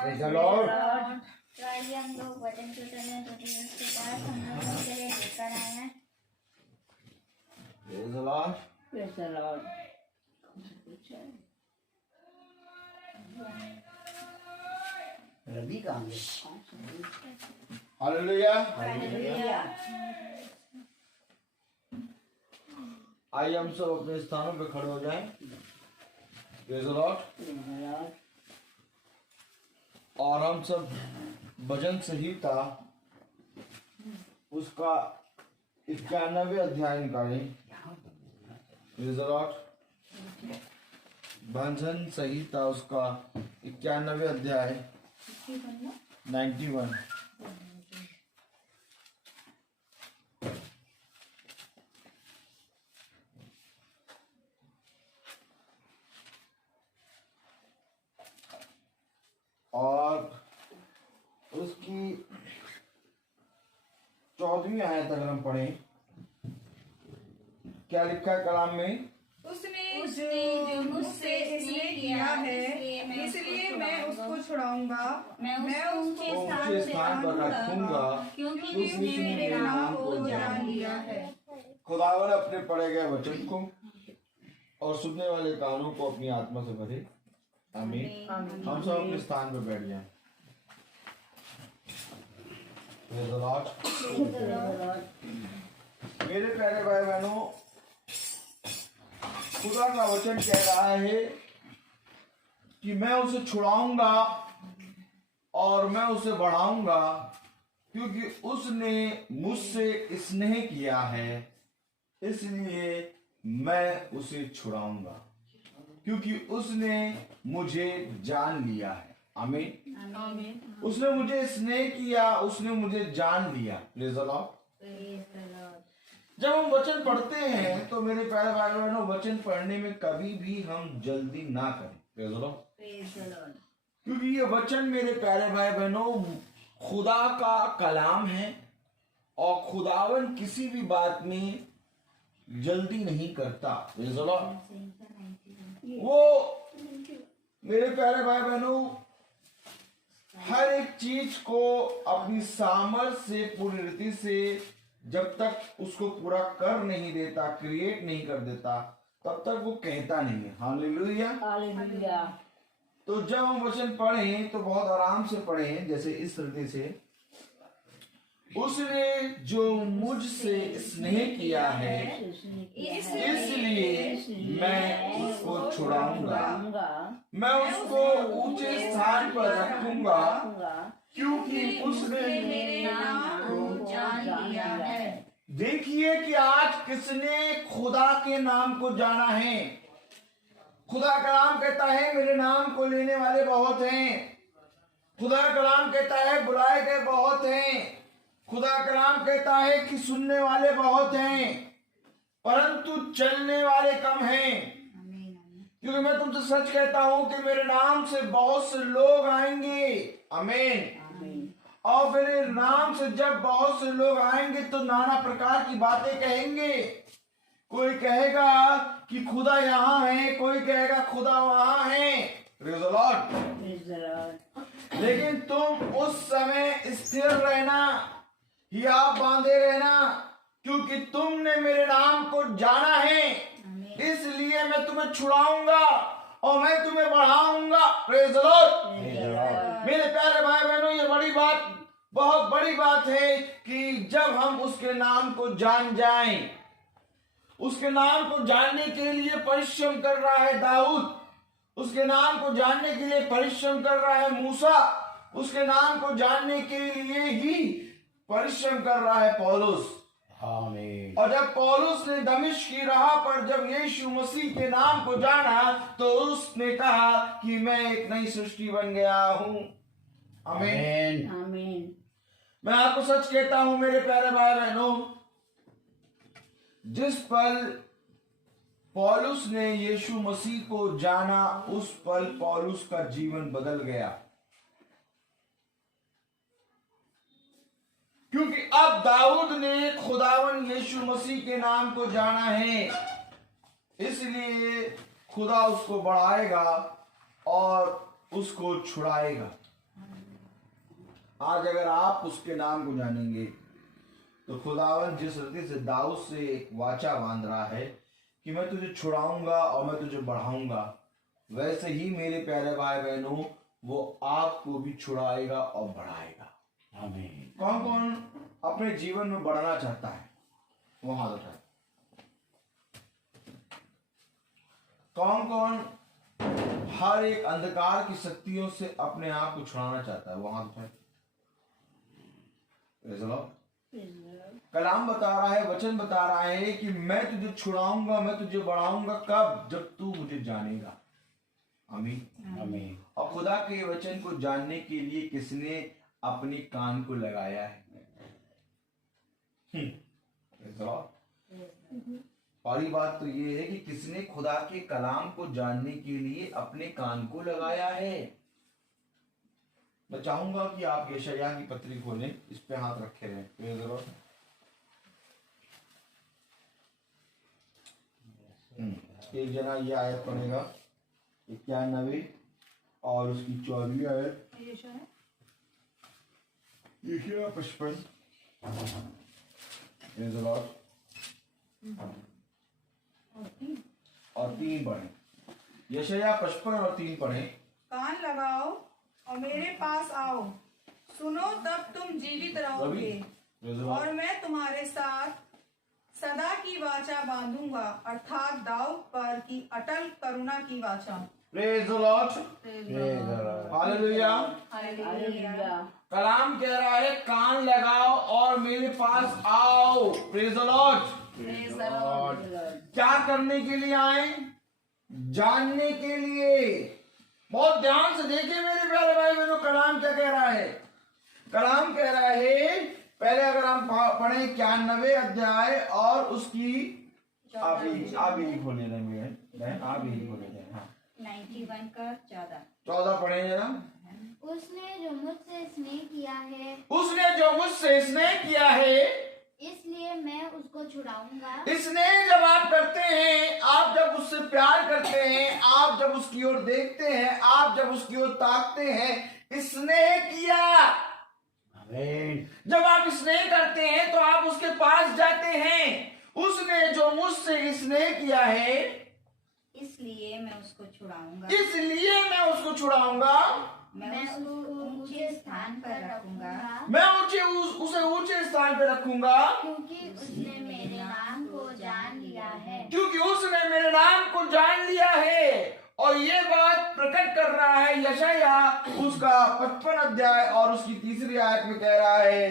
Praise the Lord. तो आइए हम लोग वचन कीर्तन में छोटी उसके बाद हम लोग सबके लिए लेकर आए हैं। Praise the Lord. Praise the Lord. Ravi कहाँ गए? हालेलुया। हालेलुया। आइए हम सब अपने स्थानों पे खड़े हो जाएं। Praise the Lord. Praise the Lord. और हम सब भजन संहिता उसका 91वें अध्याय निकालें। Praise the Lord. भजन संहिता उसका 91वें अध्याय 91। और उसकी 14वीं आयत अगर हम पढ़ें, क्या लिखा है कलाम में? उसने जो मुझसे इसने किया है, इसलिए मैं उसको छुड़ाऊंगा, मैं उसको ऊंचे स्थान पर रखूंगा, क्योंकि उसने मेरे नाम को जान लिया है। खुदावन अपने पढ़े गए वचन को और सुनने वाले कानों को अपनी आत्मा से भरे। आमीन। हम सब अपने स्थान पर बैठ जाएं। Praise the Lord. मेरे प्यारे भाई बहनों, खुदा का वचन कह रहा है कि मैं उसे छुड़ाऊंगा और मैं उसे बढ़ाऊंगा, क्योंकि उसने मुझसे स्नेह किया है, इसलिए मैं उसे छुड़ाऊंगा, क्योंकि उसने मुझे जान लिया है। आमीन। आमीन। उसने मुझे स्नेह किया, उसने मुझे जान लिया। Praise the Lord. जब हम वचन पढ़ते हैं तो मेरे प्यारे भाई बहनों, वचन पढ़ने में कभी भी हम जल्दी ना करें। Praise the Lord. क्योंकि ये वचन मेरे प्यारे भाई बहनों खुदा का कलाम है और खुदावन किसी भी बात में जल्दी नहीं करता। Praise the Lord. वो मेरे प्यारे भाई बहनों हर एक चीज को अपनी सामर्थ्य से, पूरी रीति से जब तक उसको पूरा कर नहीं देता, क्रिएट नहीं कर देता, तब तक वो कहता नहीं है। हालेलुया। हालेलुया। तो जब हम वचन पढ़ें तो बहुत आराम से पढ़ें, जैसे इस रीति से, उसने जो मुझसे स्नेह किया है, इसलिए मैं उसको छुड़ाऊंगा, मैं उसको ऊंचे स्थान पर रखूंगा, क्योंकि उसने मेरे नाम को जान लिया है। देखिए कि आज किसने खुदा के नाम को जाना है। खुदा कलाम कहता है मेरे नाम को लेने वाले बहुत हैं। खुदा कलाम कहता है बुलाए गए बहुत हैं। खुदा कलाम कहता है कि सुनने वाले बहुत हैं, परंतु चलने वाले कम हैं। क्योंकि मैं तुमसे सच कहता हूं कि मेरे नाम से बहुत से लोग आएंगे। आमीन। और मेरे नाम से जब बहुत से लोग आएंगे तो नाना प्रकार की बातें कहेंगे। कोई कहेगा कि खुदा यहाँ है, कोई कहेगा खुदा वहां है। Praise the Lord. लेकिन तुम उस समय स्थिर रहना, हियाव बांधे रहना, क्योंकि तुमने मेरे नाम को जाना है, इसलिए मैं तुम्हें छुड़ाऊंगा और मैं तुम्हें बढ़ाऊंगा। Praise the Lord. मेरे प्यारे भाई बहनों, ये बड़ी बात, बहुत बड़ी बात है कि जब हम उसके नाम को जान जाएं। उसके नाम को जानने के लिए परिश्रम कर रहा है दाऊद, उसके नाम को जानने के लिए परिश्रम कर रहा है मूसा, उसके नाम को जानने के लिए ही परिश्रम कर रहा है पौलुस। आमीन। और जब पौलुस ने दमिश्क की राह पर जब यीशु मसीह के नाम को जाना तो उसने कहा कि मैं एक नई सृष्टि बन गया हूं। आमीन। आमीन। मैं आपको सच कहता हूं मेरे प्यारे भाई बहनों, जिस पल पौलुस ने यीशु मसीह को जाना, उस पल पौलुस का जीवन बदल गया। क्योंकि अब दाऊद ने खुदावन यीशु मसीह के नाम को जाना है, इसलिए खुदा उसको बढ़ाएगा और उसको छुड़ाएगा। आज अगर आप उसके नाम को जानेंगे तो खुदावन जिस रीति से दाऊद से एक वाचा बांध रहा है कि मैं तुझे छुड़ाऊंगा और मैं तुझे बढ़ाऊंगा, वैसे ही मेरे प्यारे भाई बहनों वो आपको भी छुड़ाएगा और बढ़ाएगा। आमीन। कौन कौन अपने जीवन में बढ़ना चाहता है वो हाथ उठाए। कौन कौन हर एक अंधकार की शक्तियों से अपने आप को छुड़ाना चाहता है वो हाथ उठाए। Praise the Lord। कलाम बता रहा है, वचन बता रहा है कि मैं तुझे छुड़ाऊंगा, मैं तुझे बढ़ाऊंगा, कब? जब तू मुझे जानेगा। आमीन। आमीन। और खुदा के वचन को जानने के लिए किसने अपने कान को लगाया है? Praise the Lord। पहली बात तो ये है कि किसने खुदा के कलाम को जानने के लिए अपने कान को लगाया है। मैं चाहूंगा कि आप यशायाह की पत्री खोलें, इस पे हाथ रखे रहें। Praise the Lord। एक जना ये आयत पढ़ेगा 91 और उसकी 24वीं आयत। यशायाह 55 Praise the Lord। और 3 पढ़ें। यशायाह 55 और 3 पढ़ें। कान लगाओ और मेरे पास आओ, सुनो तब तुम जीवित रहोगे, Praise the Lord। और मैं तुम्हारे साथ सदा की वाचा बांधूंगा, अर्थात दाऊद पर की अटल करुणा की वाचा। Praise the Lord। Hallelujah. Hallelujah. कलाम कह रहा है कान लगाओ और मेरे पास आओ। Praise the Lord। क्या करने के लिए आए? जानने के लिए। बहुत ध्यान से देखिए मेरे प्यारे भाई बहनों, कलाम क्या कह रहा है? कलाम कह रहा है, पहले अगर हम पढ़े 91 अध्याय और उसकी आप ही खोले रहेंगे, आप ही खोले जाए। हाँ 91 का 14 पढ़े जरा। उसने जो मुझसे स्नेह किया है, उसने जो मुझसे स्नेह किया है, इसलिए मैं उसको छुड़ाऊंगा। स्नेह जब आप करते हैं, आप जब उससे प्यार करते हैं, आप जब उसकी ओर देखते हैं, आप जब उसकी ओर ताकते हैं, स्नेह किया। आमीन। जब आप स्नेह करते हैं तो आप उसके पास जाते हैं। उसने जो मुझसे स्नेह किया है, इसलिए मैं उसको छुड़ाऊंगा। इसलिए मैं उसको छुड़ाऊंगा, मैं उसको ऊंचे स्थान पर रखूंगा, मैं उसे ऊंचे स्थान पर रखूंगा, क्योंकि उसने मेरे नाम को जान लिया है। क्योंकि उसने मेरे नाम को जान लिया है। और ये बात प्रकट कर रहा है यशायाह उसका 55 अध्याय और उसकी 3री आयत में कह रहा है,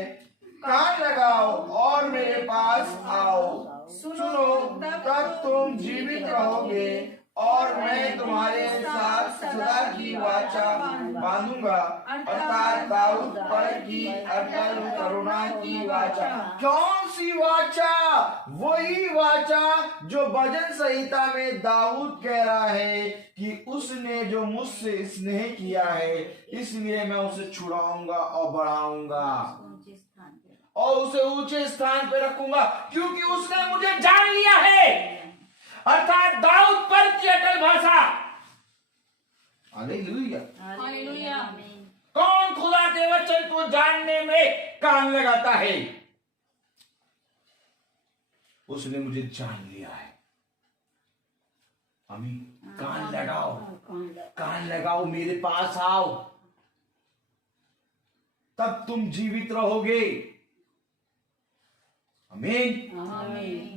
कान लगाओ और मेरे पास आओ, सुनो तब तुम जीवित रहोगे, और मैं तुम्हारे साथ सदा की वाचा बांधूंगा, अर्थात दाऊद पर की अटल करुणा की वाचा। कौन सी वाचा? वही वाचा जो भजन संहिता में दाऊद कह रहा है कि उसने जो मुझसे स्नेह किया है, इसलिए मैं उसे छुड़ाऊंगा और बढ़ाऊंगा और उसे ऊंचे स्थान पे रखूंगा, क्योंकि उसने मुझे जान लिया है। अर्थात दाऊद पर की अटल भाषा। हालेलुया। हालेलुया। कौन खुदा के वचन को जानने में कान लगाता है? उसने मुझे जान लिया है। आमीन। कान लगाओ, कान लगाओ, मेरे पास आओ, तब तुम जीवित रहोगे। आमीन। आमीन।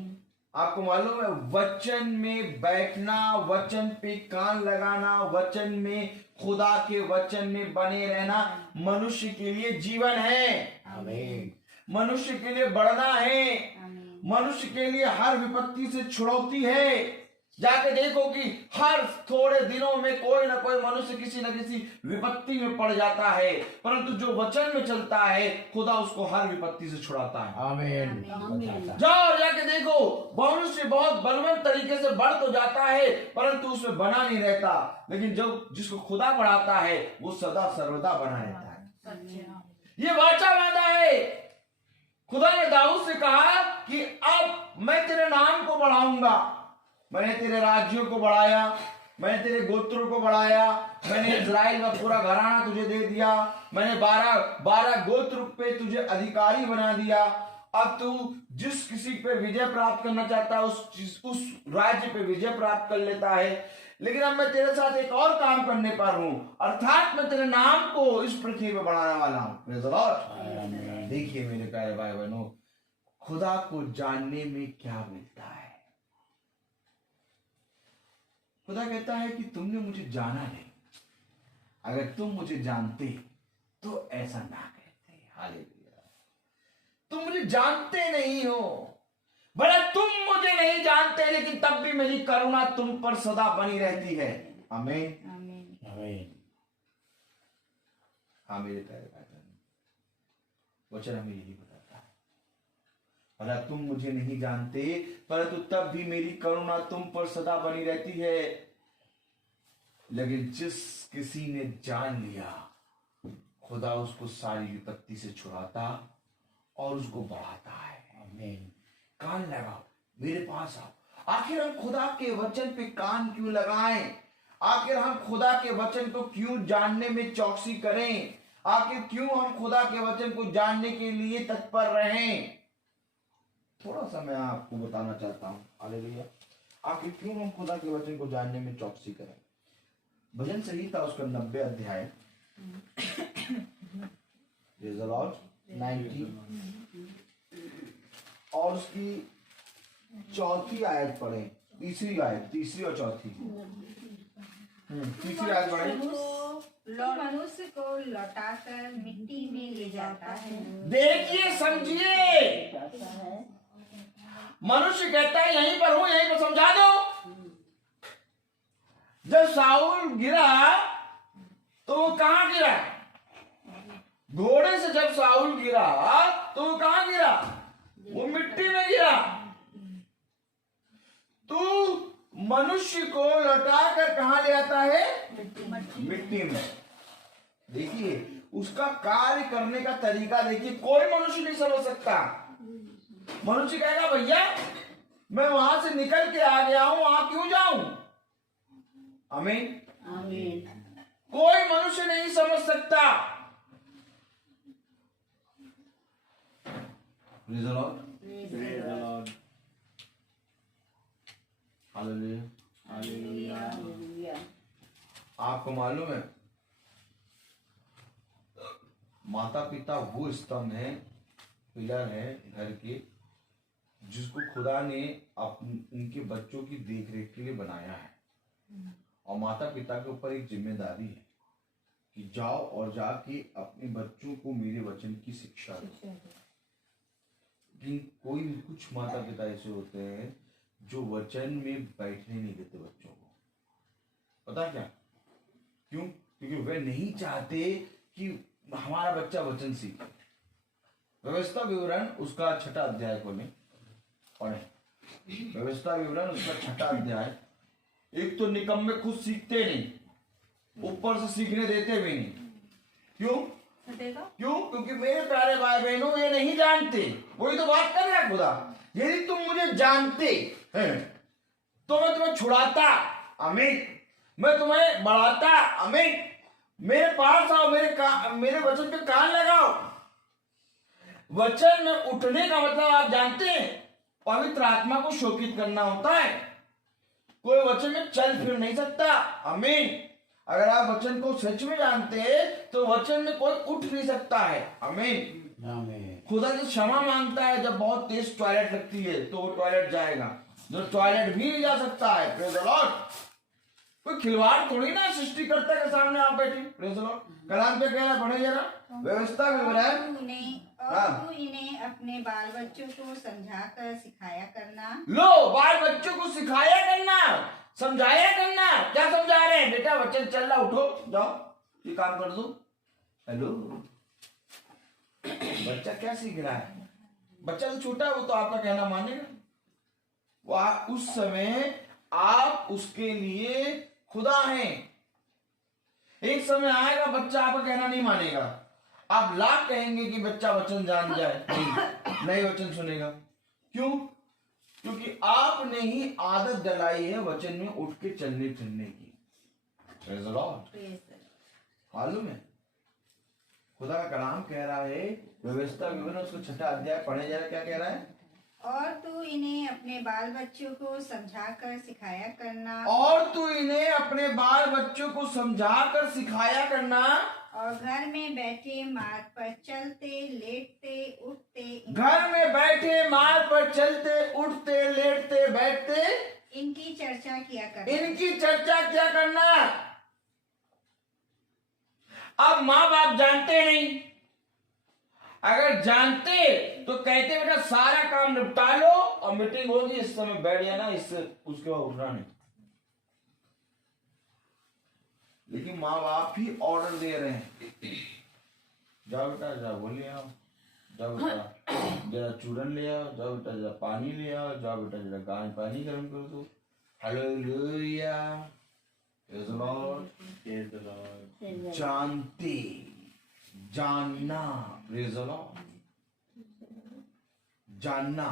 आपको मालूम है, वचन में बैठना, वचन पे कान लगाना, वचन में, खुदा के वचन में बने रहना मनुष्य के लिए जीवन है। आमीन। मनुष्य के लिए बढ़ना है, मनुष्य के लिए हर विपत्ति से छुड़ौती है। जाके देखो कि हर थोड़े दिनों में कोई ना कोई मनुष्य किसी न किसी विपत्ति में पड़ जाता है, परंतु जो वचन में चलता है खुदा उसको हर विपत्ति से छुड़ाता है। आमीन। जाओ और जाके देखो, मनुष्य बहुत बलवंत तरीके से बढ़ तो जाता है परंतु उसमें बना नहीं रहता, लेकिन जो जिसको खुदा बढ़ाता है वो सदा सर्वदा बना रहता है। ये वाचा बांधा है। खुदा ने दाऊद से कहा कि अब मैं तेरे नाम को बढ़ाऊंगा। मैंने तेरे राज्यों को बढ़ाया, मैंने तेरे गोत्रों को बढ़ाया, मैंने इजराइल का पूरा घराना तुझे दे दिया, मैंने 12 गोत्र पे तुझे अधिकारी बना दिया। अब तू जिस किसी पे विजय प्राप्त करना चाहता है उस राज्य पे विजय प्राप्त कर लेता है। लेकिन अब मैं तेरे साथ एक और काम करने पर हूं, अर्थात मैं तेरे नाम को इस पृथ्वी पे बढ़ाने वाला हूं। देखिए मेरे प्यारे भाई बहनों, खुदा को जानने में क्या मिलता है। खुदा कहता है कि तुमने मुझे जाना नहीं, अगर तुम मुझे जानते तो ऐसा ना कहते। हालेलुया। तुम मुझे जानते नहीं हो, भला तुम मुझे नहीं जानते, लेकिन तब भी मेरी करुणा तुम पर सदा बनी रहती है। आमीन आमीन। हाँ मेरे प्यारे भाई बहन, वचन हमें यही बताता है, भला तुम मुझे नहीं जानते परंतु तब भी मेरी करुणा तुम पर सदा बनी रहती है। लेकिन जिस किसी ने जान लिया, खुदा उसको सारी विपत्ति से छुड़ाता और उसको बढ़ाता है। आमीन। कान लगाओ, मेरे पास आओ। आखिर हम खुदा के वचन पे कान क्यों लगाएं? आखिर हम खुदा के वचन को क्यों जानने में चौकसी करें? आखिर क्यों हम खुदा के वचन को जानने के लिए तत्पर रहें? थोड़ा सा मैं आपको बताना चाहता हूँ। हालेलुया। आखिर क्यों हम खुदा के वचन को जानने में चौकसी करें? भजन संहिता उसका 90 अध्याय 90 और उसकी चौथी आयत पढ़े, तीसरी आयत, तीसरी और चौथी। तीसरी आयत पढ़े। मनुष्य को लौटाकर मिट्टी में ले जाता है। देखिए, समझिए, मनुष्य कहता है यहीं पर हूं, यहीं पर समझा दो। जब साउल गिरा तो वो कहां गिरा? घोड़े से जब साउल गिरा तो वो कहां गिरा? वो मिट्टी में गिरा। तू मनुष्य को लौटाकर कहां ले आता है? मिट्टी में। देखिए, उसका कार्य करने का तरीका देखिए, कोई मनुष्य नहीं समझ सकता। मनुष्य कहेगा भैया मैं वहां से निकल के आ गया हूं, वहां क्यों जाऊं? आमीन आमीन। कोई मनुष्य नहीं समझ सकता। Praise the Lord. Praise the Lord. Hallelujah. Hallelujah. आपको मालूम है, माता पिता वो स्तंभ है, पिलर है घर के, जिसको खुदा ने उनके बच्चों की देखरेख के लिए बनाया है। और माता पिता के ऊपर एक जिम्मेदारी है कि जाओ और जाके अपने बच्चों को मेरे वचन की शिक्षा दो। लेकिन कुछ माता पिता ऐसे होते हैं जो वचन में बैठने नहीं देते बच्चों को। पता क्या? क्यों? क्योंकि वे नहीं चाहते कि हमारा बच्चा वचन सीखे। व्यवस्था विवरण उसका 6 अध्याय खोलें, पढ़ें। व्यवस्था विवरण उसका 6 अध्याय। एक तो निकम्मे खुद सीखते नहीं, ऊपर से सीखने देते भी नहीं। क्यों? क्योंकि मेरे प्यारे भाई बहनों ये नहीं जानते। वही तो बात कर रहा है खुदा, यदि तुम मुझे जानते हैं तो मैं तुम्हें छुड़ाता। आमीन। मैं तुम्हें बढ़ाता। आमीन। मेरे पास आओ, मेरे वचन पे कान लगाओ। वचन में उठने का मतलब आप जानते हैं, पवित्र आत्मा को शोकित करना होता है। कोई वचन में चल फिर नहीं सकता। आमीन। अगर आप वचन को सच में जानते हैं तो वचन में कोई उठ नहीं सकता है। आमीन। आमीन। खुदा से क्षमा मांगता है जब बहुत तेज टॉयलेट लगती है तो वो टॉयलेट जाएगा, जो टॉयलेट भी नहीं जा सकता है। Praise the Lord. कोई खिलवाड़ थोड़ी ना सृष्टिकर्ता के सामने आप बैठी। Praise the Lord. कलाम पे कह रहा, पढ़े जरा व्यवस्था विवरण। तू इन्हें अपने बाल बच्चों को समझाकर सिखाया करना। लो, बाल बच्चों को सिखाया करना, समझाया करना। क्या समझा रहे हैं? बेटा वचन चल रहा, उठो जाओ ये काम कर दो। हेलो, बच्चा क्या सीख रहा है? बच्चा तो छोटा है, वो तो आपका कहना मानेगा। वो उस समय आप उसके लिए खुदा हैं। एक समय आएगा बच्चा आपका कहना नहीं मानेगा। आप लाख कहेंगे कि बच्चा वचन जान जाए, नहीं वचन सुनेगा। क्यों? क्योंकि आपने ही आदत डलाई है वचन में उठ के चलने फिरने की। Praise the Lord. मालूम है खुदा का कलाम कह रहा है, व्यवस्था विवरण उसको 6 अध्याय पढ़े जा रहा है, क्या कह रहा है? और तू इन्हें अपने बाल बच्चों को समझाकर सिखाया करना, और तू इन्हें अपने बाल बच्चों को समझाकर सिखाया करना, और घर में बैठे मार्ग पर चलते लेटते उठते घर में बैठे मार्ग पर चलते उठते लेटते बैठते इनकी चर्चा किया करना। इनकी चर्चा क्या करना? अब माँ बाप जानते नहीं, अगर जानते तो कहते बेटा सारा काम निपटा लो और मीटिंग होगी इस समय बैठ जाना, इससे उसके बाद उठना नहीं। लेकिन माँ बाप ही ऑर्डर दे रहे हैं, जाओ बेटा जाओ वो ले आओ, जाओ बेटा जरा चूरन ले आओ, जाओ बेटा जरा पानी ले आओ, जाओ बेटा जरा गाय पानी गर्म कर दो। Hallelujah, praise the Lord. Praise the Lord. जानते, जानना, प्रेज़ द लॉर्ड, जानना,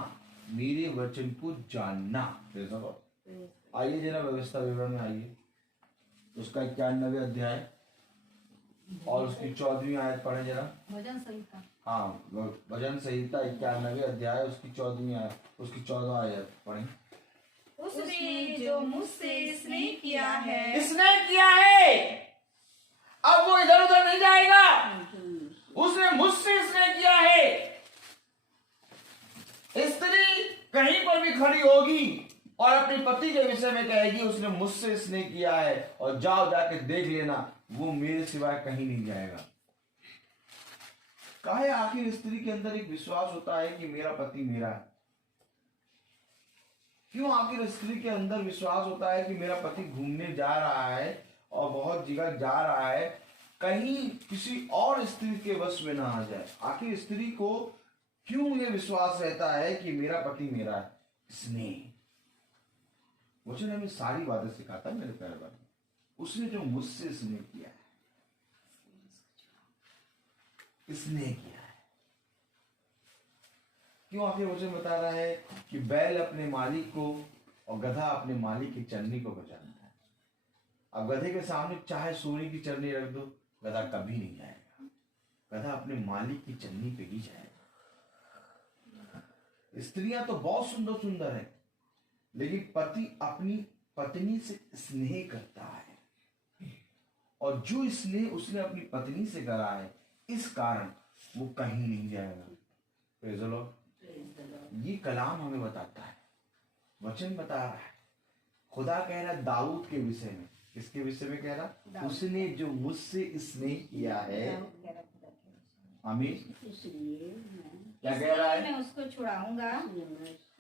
मेरे वचन को जानना, प्रेज़ द लॉर्ड। आइए जरा व्यवस्था विवरण में आइए, उसका 91 अध्याय और उसकी 14वीं आयत पढ़े जरा। भजन संहिता। हाँ, भजन संहिता 91 अध्याय उसकी 14वीं आयत, उसकी 14 आयत पढ़े। उसने जो मुझसे स्नेह किया है, इसने किया है, अब वो इधर उधर नहीं जाएगा, उसने मुझसे स्नेह किया है। स्त्री कहीं पर भी खड़ी होगी और अपने पति के विषय में कहेगी उसने मुझसे स्नेह किया है, और जाओ जाके देख लेना वो मेरे सिवाय कहीं नहीं जाएगा। काहे आखिर स्त्री के अंदर एक विश्वास होता है कि मेरा पति मेरा है? क्यों आखिर स्त्री के अंदर विश्वास होता है कि मेरा पति घूमने जा रहा है और बहुत जगह जा रहा है, कहीं किसी और स्त्री के वश में ना आ जाए? आखिर स्त्री को क्यों ये विश्वास रहता है कि मेरा पति मेरा है? स्नेह। मुझे हमें सारी बातें सिखाता है मेरे प्यारे भाई। उसने जो मुझसे स्नेह किया है, स्नेह किया है। क्यों आखिर मुझे बता रहा है कि बैल अपने मालिक को और गधा अपने मालिक की चरनी को बचाता है। अब गधे के सामने चाहे सोने की चरनी रख दो, गधा कभी नहीं जाएगा, गधा अपने मालिक की चरनी पे ही जाएगा। स्त्रियां तो बहुत सुंदर सुंदर है, लेकिन पति अपनी पत्नी से स्नेह करता है, और जो स्नेह उसने अपनी पत्नी से करा है, इस कारण वो कहीं नहीं जाएगा। Praise the Lord. ये कलाम हमें बताता है, वचन बता रहा है। खुदा कह रहा दाऊद के विषय में, किसके विषय में कह रहा? उसने जो मुझसे स्नेह किया है। आमीन। क्या कह रहा है? मैं उसको छुड़ाऊंगा,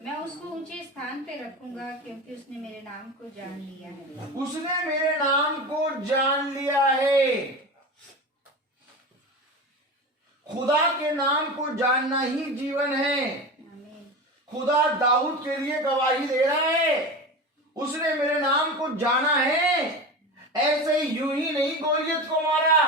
मैं उसको ऊंचे स्थान पे रखूंगा, क्योंकि उसने मेरे नाम को जान लिया है। उसने मेरे नाम को जान लिया है। खुदा के नाम को जानना ही जीवन है। खुदा दाऊद के लिए गवाही दे रहा है, उसने मेरे नाम को जाना है। ऐसे ही यूं ही नहीं गोलियत को मारा,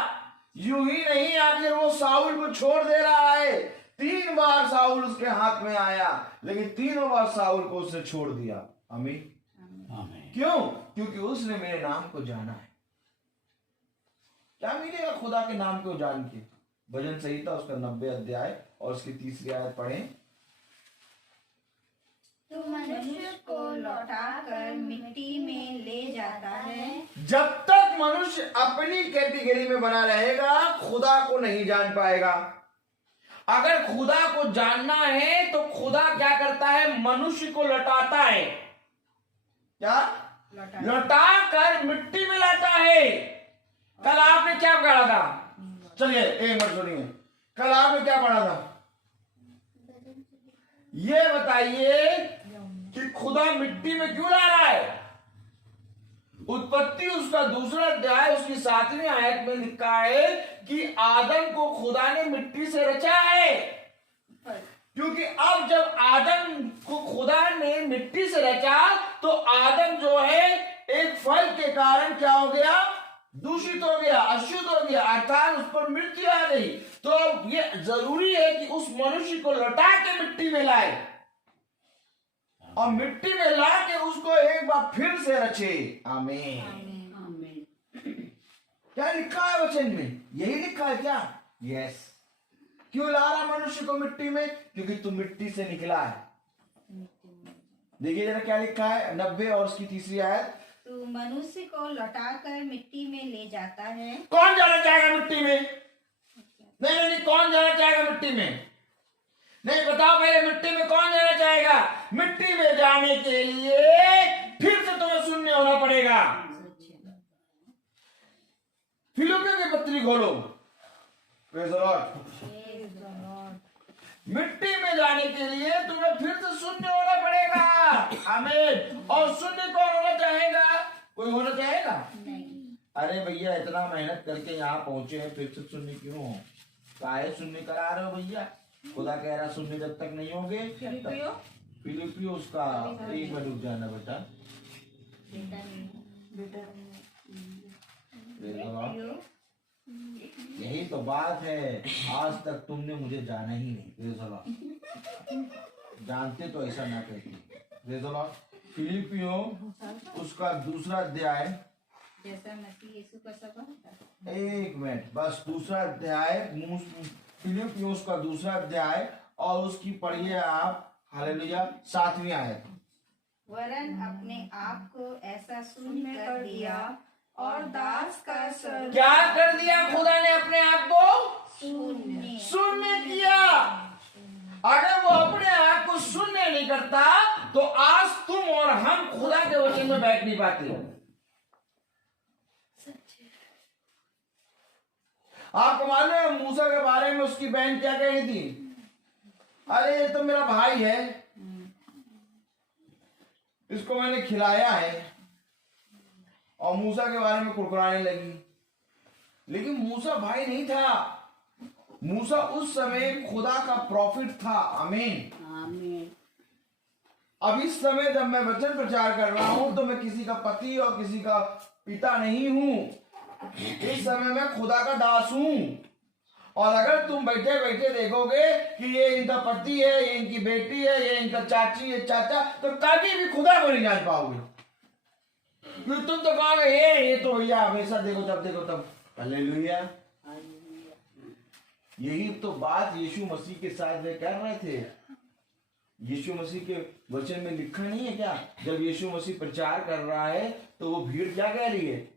यूं ही नहीं आखिर वो साउल को छोड़ दे रहा है। 3 बार साउल उसके हाथ में आया, लेकिन तीनों बार साउल को उसने छोड़ दिया। आमीन। क्यों? क्योंकि उसने मेरे नाम को जाना है। क्या मिलेगा खुदा के नाम को जान के? भजन संहिता उसका 90 अध्याय और उसकी 3री आयत पढ़ें। तू मनुष्य को लौटाकर मिट्टी में ले जाता है। जब तक मनुष्य अपनी कैटेगरी में बना रहेगा, खुदा को नहीं जान पाएगा। अगर खुदा को जानना है तो खुदा क्या करता है? मनुष्य को लौटाता है। क्या? लौटा कर मिट्टी में लाता है। कल आपने क्या पढ़ा था? चलिए एक मिनट सुनिए, कल आपने क्या पढ़ा था? ये बताइए कि खुदा मिट्टी में क्यों ला रहा है? उत्पत्ति उसका 2रा अध्याय उसकी 7वीं आयत में लिखा है कि आदम को खुदा ने मिट्टी से रचा है। क्योंकि अब जब आदम को खुदा ने मिट्टी से रचा तो आदम जो है एक फल के कारण क्या हो गया? दूषित हो गया, अशुद्ध हो गया, अर्थात उस पर मृत्यु आ गई। तो ये जरूरी है कि उस मनुष्य को लौटा के मिट्टी में लाए और मिट्टी में ला के उसको एक बार फिर से रचे। आमीन। क्या लिखा है वचन में? यही लिखा है क्या? यस। क्यों ला रहा मनुष्य को मिट्टी में? क्योंकि तू मिट्टी से निकला है। देखिए जरा क्या लिखा है 90 और उसकी तीसरी आयत। तू मनुष्य को लौटाकर मिट्टी में ले जाता है। कौन जाना चाहेगा मिट्टी में? नहीं नहीं नहीं, कौन जाना चाहेगा मिट्टी में? नहीं, बताओ पहले, मिट्टी में कौन जाना चाहेगा? मिट्टी में जाने के लिए फिर से तुम्हें शून्य होना पड़ेगा। फिलिप्पियों की पत्री खोलो। Praise the Lord. मिट्टी में जाने के लिए तुम्हें फिर से शून्य होना पड़ेगा। आमीन। और शून्य कौन होना चाहेगा? कोई होना चाहेगा? अरे भैया, इतना मेहनत करके यहाँ पहुंचे हैं, फिर से शून्य क्यों हो? काहे शून्य करा रहे हो भैया? खुदा कह रहा शून्य जब तक नहीं होगे। फिलिप्पियों उसका 1 मिनट रुक जाना बेटा। यही तो बात है, आज तक तुमने मुझे जाना ही नहीं। जानते तो ऐसा ना कहती। फिलिप्पियों उसका 2 अध्याय, जैसा मसीह यीशु का स्वभाव। 1 मिनट बस, 2 अध्याय, फिलिप्पियों उसका 2 अध्याय और उसकी पढ़िए आप। हालेलुया। 7वीं आयत। वरन अपने आप को ऐसा शून्य कर दिया और दास का स्वरूप। क्या कर दिया खुदा ने? अपने आप को शून्य शून्य किया। अगर वो अपने आप को शून्य नहीं करता तो आज तुम और हम खुदा के वचन में बैठ नहीं पाते। आपको मालूम है मूसा के बारे में उसकी बहन क्या कह रही थी? अरे ये तो मेरा भाई है, इसको मैंने खिलाया है। और मूसा के बारे में कुड़कुड़ाने लगी। लेकिन मूसा भाई नहीं था। मूसा उस समय खुदा का प्रॉफिट था। आमीन। आमीन। अब इस समय जब मैं वचन प्रचार कर रहा हूं तो मैं किसी का पति और किसी का पिता नहीं हूं। इस समय मैं खुदा का दास हूं। और अगर तुम बैठे बैठे देखोगे कि ये इनका पति है, ये इनकी बेटी है, ये इनका चाची है, चाचा, तो कभी भी खुदा को नहीं जान पाओगे। क्योंकि तुम तो कहोगे ये तो भैया हमेशा देखो जब देखो तब। हालेलुया। यही तो बात यीशु मसीह के साथ वे कर रहे थे। यीशु मसीह के वचन में लिखा नहीं है क्या? जब यीशु मसीह प्रचार कर रहा है तो वो भीड़ क्या कह रही है?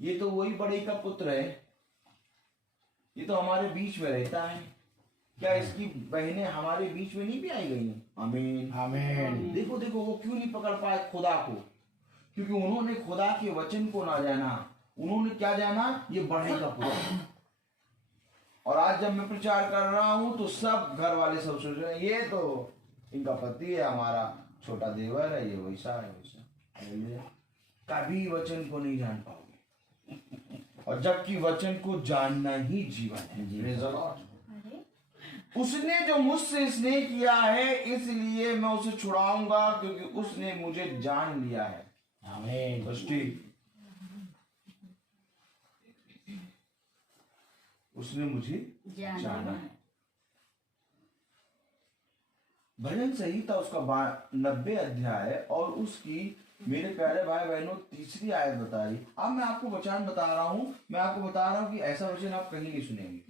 ये तो वही बड़े का पुत्र है, ये तो हमारे बीच में रहता है। क्या इसकी बहनें हमारे बीच में नहीं भी आई गई? आमीन। आमीन। देखो देखो, वो क्यों नहीं पकड़ पाए खुदा को? क्योंकि उन्होंने खुदा के वचन को ना जाना। उन्होंने क्या जाना? ये बढ़ने का पुत्र। और आज जब मैं प्रचार कर रहा हूं तो सब घर वाले सब सोच रहे हैं ये तो इनका पति है, हमारा छोटा देवर है, ये वैसा है वैसा। कभी वचन को नहीं जान पाओगे। और जबकि वचन को जानना ही जीवन है। उसने जो मुझसे स्नेह किया है इसलिए मैं उसे छुड़ाऊंगा, क्योंकि उसने मुझे जान लिया है। आमीन। उसने मुझे जाना है। भजन संहिता उसका 90 अध्याय और उसकी, मेरे प्यारे भाई बहनों, 3री आयत बता रही। अब मैं आपको वचन बता रहा हूं, मैं आपको बता रहा हूं कि ऐसा वचन आप कहीं नहीं सुनेंगे।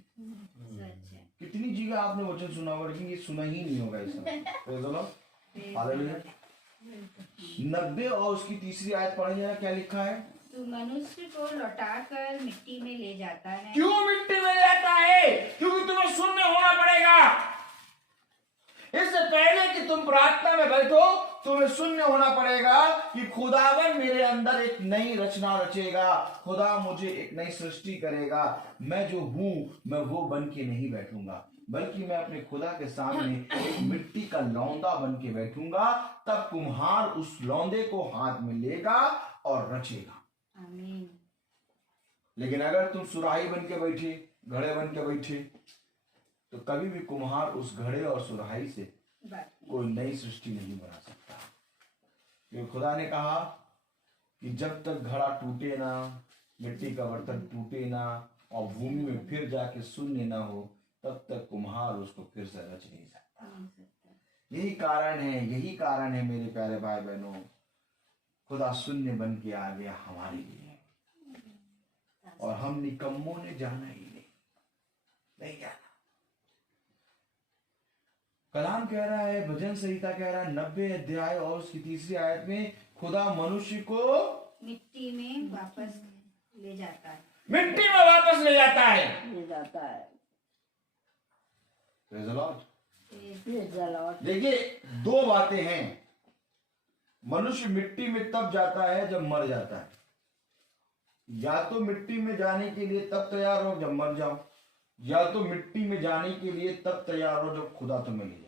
कितनी जगह आपने वचन सुना होगा लेकिन ये सुना ही नहीं होगा ऐसा। हालेलुया। 90 और उसकी 3री आयत पढ़ी जाए, क्या लिखा है? तू मनुष्य को लौटाकर मिट्टी में ले जाता है। क्यों मिट्टी में ले जाता है? क्योंकि तुम्हें शून्य होना पड़ेगा। इससे पहले कि तुम प्रार्थना में बैठो तुम्हें शून्य होना पड़ेगा कि खुदावन मेरे अंदर एक नई रचना रचेगा, खुदा मुझे एक नई सृष्टि करेगा। मैं जो हूं मैं वो बन के नहीं बैठूंगा, बल्कि मैं अपने खुदा के सामने एक मिट्टी का लौंदा बन के बैठूंगा। तब कुम्हार उस लौंदे को हाथ में लेगा और रचेगा। आमीन। लेकिन अगर तुम सुराही बन के बैठे, घड़े बन के बैठे, तो कभी भी कुम्हार उस घड़े और सुराही से कोई नई सृष्टि नहीं बना सकता। क्योंकि खुदा ने कहा कि जब तक घड़ा टूटे ना, मिट्टी का बर्तन टूटे ना और भूमि में फिर जाके शून्य ना हो, तब तक कुम्हार उसको फिर से रच नहीं सकता। यही कारण है मेरे प्यारे भाई बहनों, खुदा शून्य बन के आ गया हमारे लिए। और हम निकम्मों ने जाना ही नहीं जाना। कलाम कह रहा है, भजन संहिता कह रहा है 90 अध्याय और उसकी 3री आयत में, खुदा मनुष्य को मिट्टी में वापस ले जाता है। मिट्टी में वापस ले जाता है। Praise the Lord। देखिए, 2 बातें हैं। मनुष्य मिट्टी में तब जाता है जब मर जाता है। या तो मिट्टी में जाने के लिए तब तैयार हो जब मर जाओ, या तो मिट्टी में जाने के लिए तब तैयार हो जब खुदा तुम्हें ले जाए।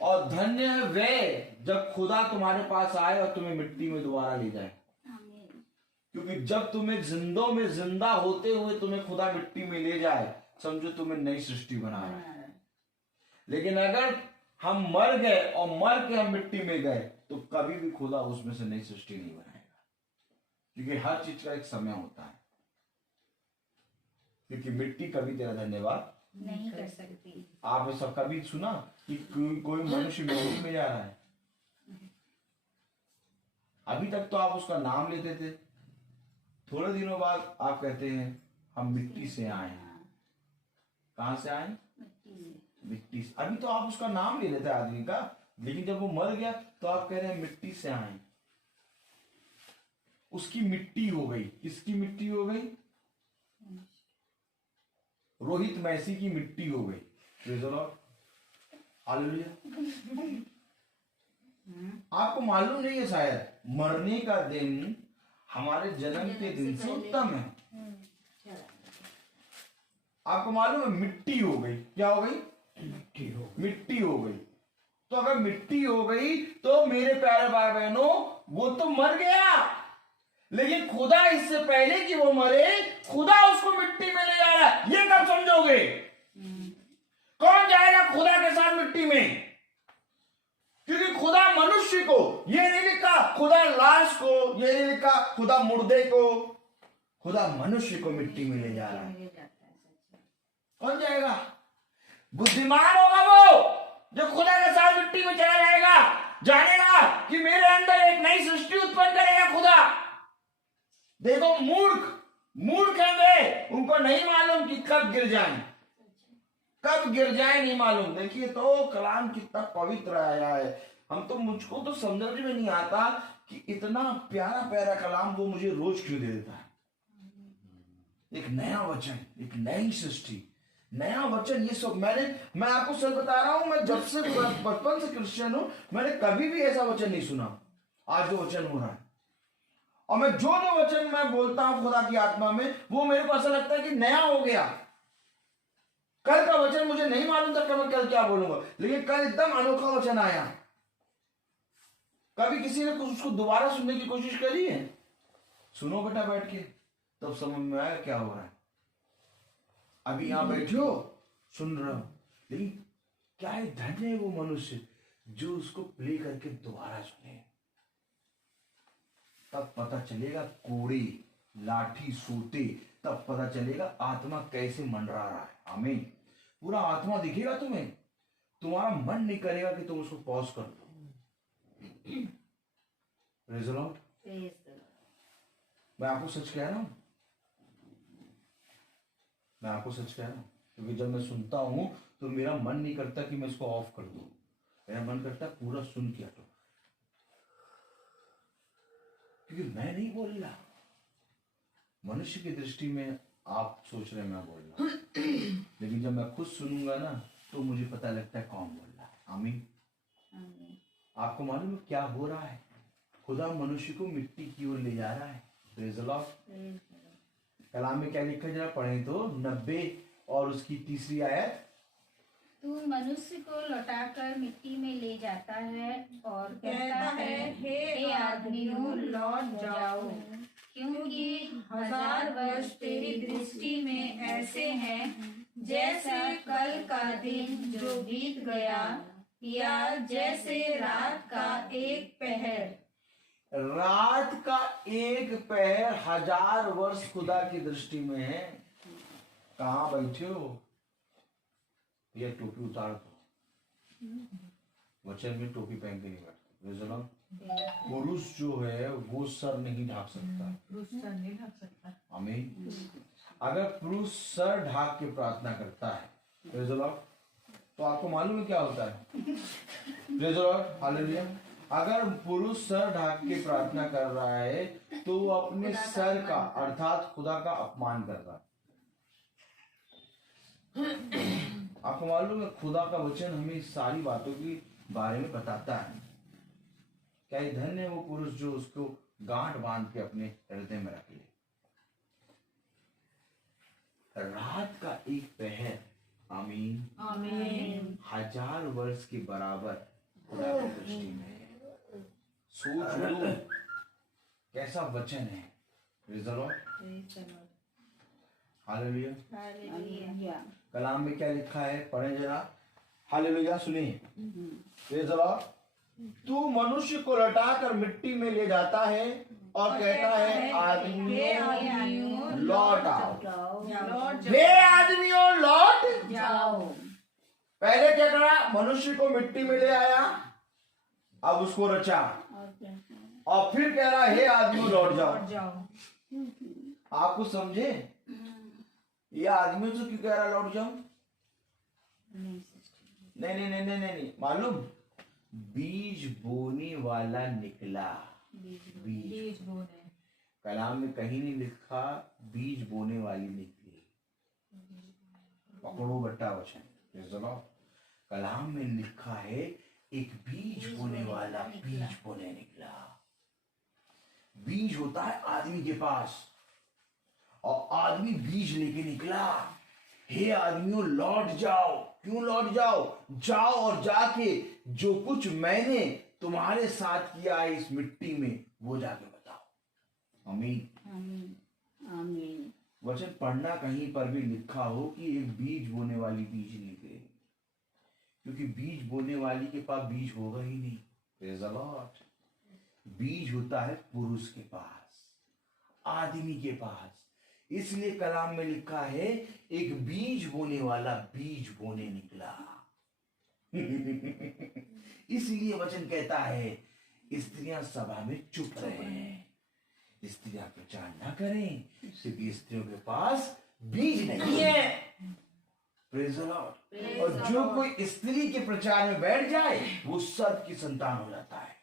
और धन्य है वे जब खुदा तुम्हारे पास आए और तुम्हें मिट्टी में दोबारा ले जाए। क्योंकि जब तुम्हें जिंदों में जिंदा होते हुए तुम्हें खुदा मिट्टी में ले जाए, समझो तुम्हें नई सृष्टि बना रहा है। लेकिन अगर हम मर गए और मर के हम मिट्टी में गए, तो कभी भी खुदा उसमें से नई सृष्टि नहीं बनाएगा। क्योंकि हर चीज का एक समय होता है। क्योंकि मिट्टी कभी तेरा धन्यवाद नहीं कर सकती। आपने सब कभी सुना कि कोई मनुष्य मिट्टी में जा रहा है? अभी तक तो आप उसका नाम लेते थे, थोड़े दिनों बाद आप कहते हैं हम मिट्टी से आए हैं। कहां से आए? मिट्टी से। अभी तो आप उसका नाम ले लेते आदमी का, लेकिन जब वो मर गया तो आप कह रहे हैं मिट्टी से आए। उसकी मिट्टी हो गई। किसकी मिट्टी हो गई? रोहित मैसी की मिट्टी हो गई। Praise the Lord, hallelujah. आपको मालूम नहीं है शायद, मरने का दिन हमारे जन्म के दिन से उत्तम है। आपको मालूम है, मिट्टी हो गई। क्या हो गई? मिट्टी हो गई। तो अगर मिट्टी हो गई तो मेरे प्यारे भाई बहनों, वो तो मर गया, लेकिन खुदा इससे पहले कि वो मरे, खुदा उसको मिट्टी में ले जा रहा है। ये कब समझोगे? कौन जाएगा खुदा के साथ मिट्टी में? क्योंकि खुदा मनुष्य को, ये नहीं लिखा खुदा लाश को, ये नहीं लिखा खुदा मुर्दे को, खुदा मनुष्य को मिट्टी में ले जा रहा है। कौन जाएगा? बुद्धिमान होगा वो जो खुदा के साथ मिट्टी में चला जाएगा, जानेगा कि मेरे अंदर एक नई सृष्टि उत्पन्न करेगा खुदा। देखो, मूर्ख है वे, उनको नहीं मालूम कि कब गिर जाए, कब गिर जाए नहीं मालूम। देखिए तो कलाम कितना पवित्र आया है। हम तो, मुझको तो समझ में नहीं आता कि इतना प्यारा प्यारा कलाम वो मुझे रोज क्यों दे देता है। एक नया वचन, एक नई सृष्टि, नया वचन। ये सब मैं आपको सच बता रहा हूं, मैं जब से बचपन से क्रिश्चियन हूं, मैंने कभी भी ऐसा वचन नहीं सुना। आज जो वचन हो रहा है, और मैं जो वचन मैं बोलता हूं खुदा की आत्मा में, वो मेरे को ऐसा लगता है कि नया हो गया। कल का वचन मुझे नहीं मालूम था कि मैं कल क्या बोलूंगा, लेकिन कल एकदम अनोखा वचन आया। कभी किसी ने उसको दोबारा सुनने की कोशिश करी है? सुनो बेटा बैठ के, तब समझ में आया क्या हो रहा है। अभी यहां बैठे हो, सुन रहे हो, लेकिन क्या है, धन्य है वो मनुष्य जो उसको प्ले करके दोबारा सुने। तब पता चलेगा कोड़े लाठी सोते, तब पता चलेगा आत्मा कैसे मंडरा रहा है। आमीन। पूरा आत्मा दिखेगा तुम्हें, तुम्हारा मन नहीं करेगा कि तुम उसको पॉज कर दो। Praise the Lord. मैं आपको सच कह रहा हूं, मैं आपको सच कह रहा हूं, क्योंकि जब मैं सुनता हूं तो मेरा मन नहीं करता कि मैं इसको ऑफ कर दूं, मेरा मन करता पूरा सुन के हटो, क्योंकि मैं नहीं बोल रहा। मनुष्य की दृष्टि में आप सोच रहे हैं मैं बोल रहा हूं, लेकिन जब मैं खुद सुनूंगा ना तो मुझे पता लगता है कौन बोल रहा है। आमीन। आपको मालूम है क्या हो रहा है? खुदा मनुष्य को मिट्टी की ओर ले जा रहा है। Praise the Lord. कलाम में क्या लिखा जरा पढ़ें तो, 90 और उसकी 3री आयत। तू मनुष्य को लौटाकर मिट्टी में ले जाता है और कहता है, हे आदमियों लौट जाओ, क्योंकि 1000 वर्ष तेरी दृष्टि में ऐसे हैं जैसे कल का दिन जो बीत गया, या जैसे रात का एक पहर। रात का एक पहर 1000 वर्ष खुदा की दृष्टि में है। कहां बैठे हो? ये टोपी उतार दो। वचन में टोपी पहन के नहीं बैठते। Praise the Lord. पुरुष जो है वो सर नहीं ढाक सकता। पुरुष सर नहीं ढक सकता। आमीन। अगर पुरुष सर ढाक के प्रार्थना करता है, Praise the Lord, तो आपको मालूम है क्या होता है? Praise the Lord, hallelujah. अगर पुरुष सर ढाक के प्रार्थना कर रहा है तो वो अपने सर का अर्थात खुदा का अपमान कर रहा है। आपको मालूम है खुदा का वचन हमें सारी बातों के बारे में बताता है। क्या ही धन्य है वो पुरुष जो उसको गांठ बांध के अपने हृदय में रख ले। रात का एक पहर, आमीन, आमीन। 1000 वर्ष के बराबर खुदा की दृष्टि में है। सोच लो कैसा वचन है। Praise the Lord. हालेलुया। कलाम में क्या लिखा है पढ़ें जरा। हालेलुया, सुनिए। Praise the Lord. तू मनुष्य को लौटाकर मिट्टी में ले जाता है और कहता है आदमियों लौट आओ। हे आदमियों लौट जाओ। पहले क्या करा? मनुष्य को मिट्टी में ले आया, अब उसको रचा, और फिर कह रहा हे आदमियों लौट जाओ। जाओ। आपको समझे ये आदमियों से क्यों कह रहा लौट जाओ? नहीं नहीं नहीं नहीं नहीं, मालूम? बीज बोने वाला निकला। बीज बोने। कलाम में कहीं नहीं लिखा बीज बोने वाली निकली। पकड़ो बट्टा वचन। Praise the Lord. कलाम में लिखा है एक बीज बोने वाला बीज बोने निकला। बीज होता है आदमी के पास और आदमी बीज लेके निकला। हे आदमियों लौट जाओ। क्यों लौट जाओ? जाओ और जाके जो कुछ मैंने तुम्हारे साथ किया है इस मिट्टी में वो जाके बताओ। आमीन। आमीन। वचन पढ़ना कहीं पर भी लिखा हो कि एक बीज बोने वाली बीज निकले, क्योंकि बीज बोने वाली के पास बीज होगा ही नहीं। Praise the Lord. बीज होता है पुरुष के पास, आदमी के पास। इसलिए कलाम में लिखा है एक बीज बोने वाला बीज बोने निकला। इसलिए वचन कहता है स्त्रियां सभा में चुप रहें, स्त्रियां प्रचार ना करें, क्योंकि स्त्रियों के पास बीज नहीं है। Praise the Lord. और जो कोई स्त्री के प्रचार में बैठ जाए वो सर्प की संतान हो जाता है।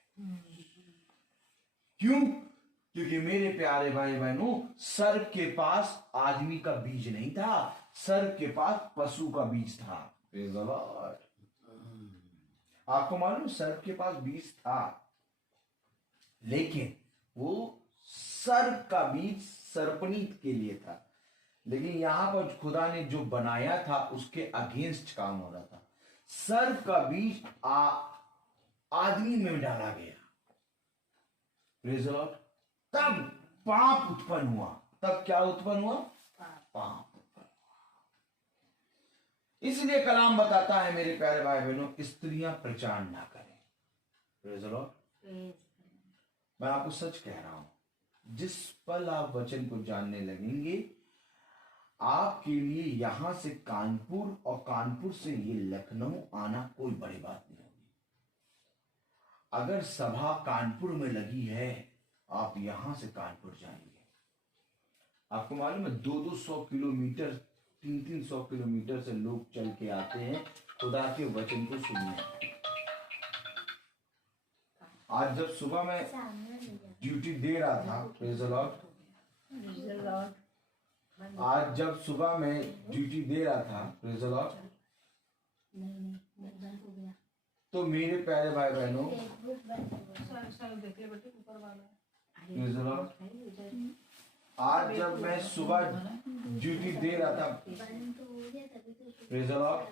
क्यों? क्योंकि मेरे प्यारे भाई बहनों, सर्प के पास आदमी का बीज नहीं था, सर्प के पास पशु का बीज था। Praise the Lord. आपको मालूम सर्प के पास बीज था, लेकिन वो सर्प का बीज सर्पनीत के लिए था। लेकिन यहां पर खुदा ने जो बनाया था उसके अगेंस्ट काम हो रहा था। सर्प का बीज आदमी में डाला गया। Praise the Lord. तब पाप उत्पन्न हुआ। तब क्या उत्पन्न हुआ? पाप उत्पन्न हुआ। इसलिए कलाम बताता है मेरे प्यारे भाई बहनों, स्त्रियां प्रचार ना करें। Praise the Lord. मैं आपको सच कह रहा हूं, जिस पल आप वचन को जानने लगेंगे, आपके लिए यहां से कानपुर और कानपुर से ये लखनऊ आना कोई बड़ी बात नहीं होगी। अगर सभा कानपुर में लगी है, आप यहां से कानपुर जाएंगे। आपको मालूम है 200 किलोमीटर 300 किलोमीटर से लोग चल के आते हैं खुदा के वचन को सुनने। आज जब सुबह मैं ड्यूटी दे रहा था, प्रेज़ द लॉर्ड, आज जब सुबह मैं ड्यूटी दे रहा था, प्रेज़ द लॉर्ड, तो मेरे प्यारे भाई बहनों, प्रेज़ द लॉर्ड, आज जब मैं सुबह ड्यूटी दे रहा था, praise the Lord,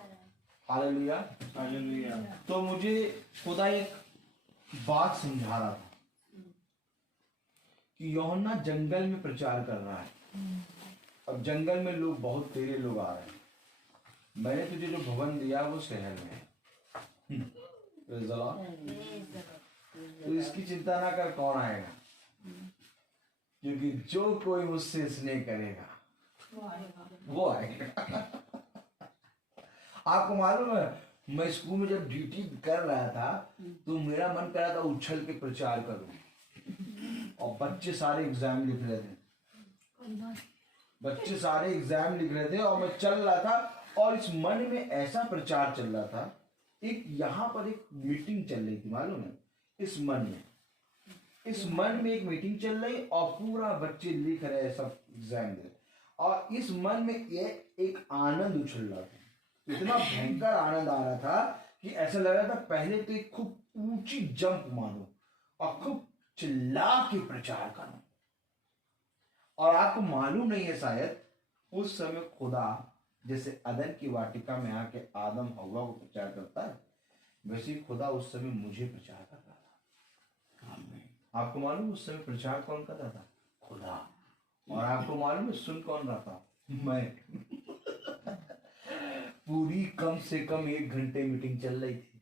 hallelujah, hallelujah. तो मुझे खुदा एक बात समझा रहा था कि यूहन्ना जंगल में प्रचार कर रहा है। अब जंगल में लोग बहुत तेरे लोग आ रहे हैं। मैंने तुझे जो भवन दिया वो शहर में है। Praise the Lord. तो इसकी चिंता ना कर, कौन आएगा, क्योंकि जो कोई मुझसे स्नेह करेगा वो आएगा। आपको मालूम है मैं स्कूल में जब ड्यूटी कर रहा था तो मेरा मन कर रहा था उछल के प्रचार करूं, और बच्चे सारे एग्जाम लिख रहे थे, बच्चे सारे एग्जाम लिख रहे थे और मैं चल रहा था, और इस मन में ऐसा प्रचार चल रहा था। एक यहाँ पर एक मीटिंग चल रही थी, मालूम है, इस मन में एक मीटिंग चल रही, और पूरा बच्चे लिख रहे हैं, सब एग्जाम दे, और इस मन में ये एक आनंद उछल रहा था, इतना भयंकर आनंद आ रहा था कि ऐसा लग रहा था पहले तो एक खूब ऊंची जंप मारो और खूब चिल्ला के प्रचार करो। और आपको मालूम नहीं है शायद, उस समय खुदा जैसे अदन की वाटिका में आके आदम हव्वा को प्रचार करता है, वैसे ही खुदा उस समय मुझे प्रचार कर रहा था। आपको मालूम उस समय प्रचार कौन कर रहा था? खुदा। और आपको मालूम है सुन कौन रहा था? मैं। पूरी कम से कम 1 घंटे मीटिंग चल रही थी,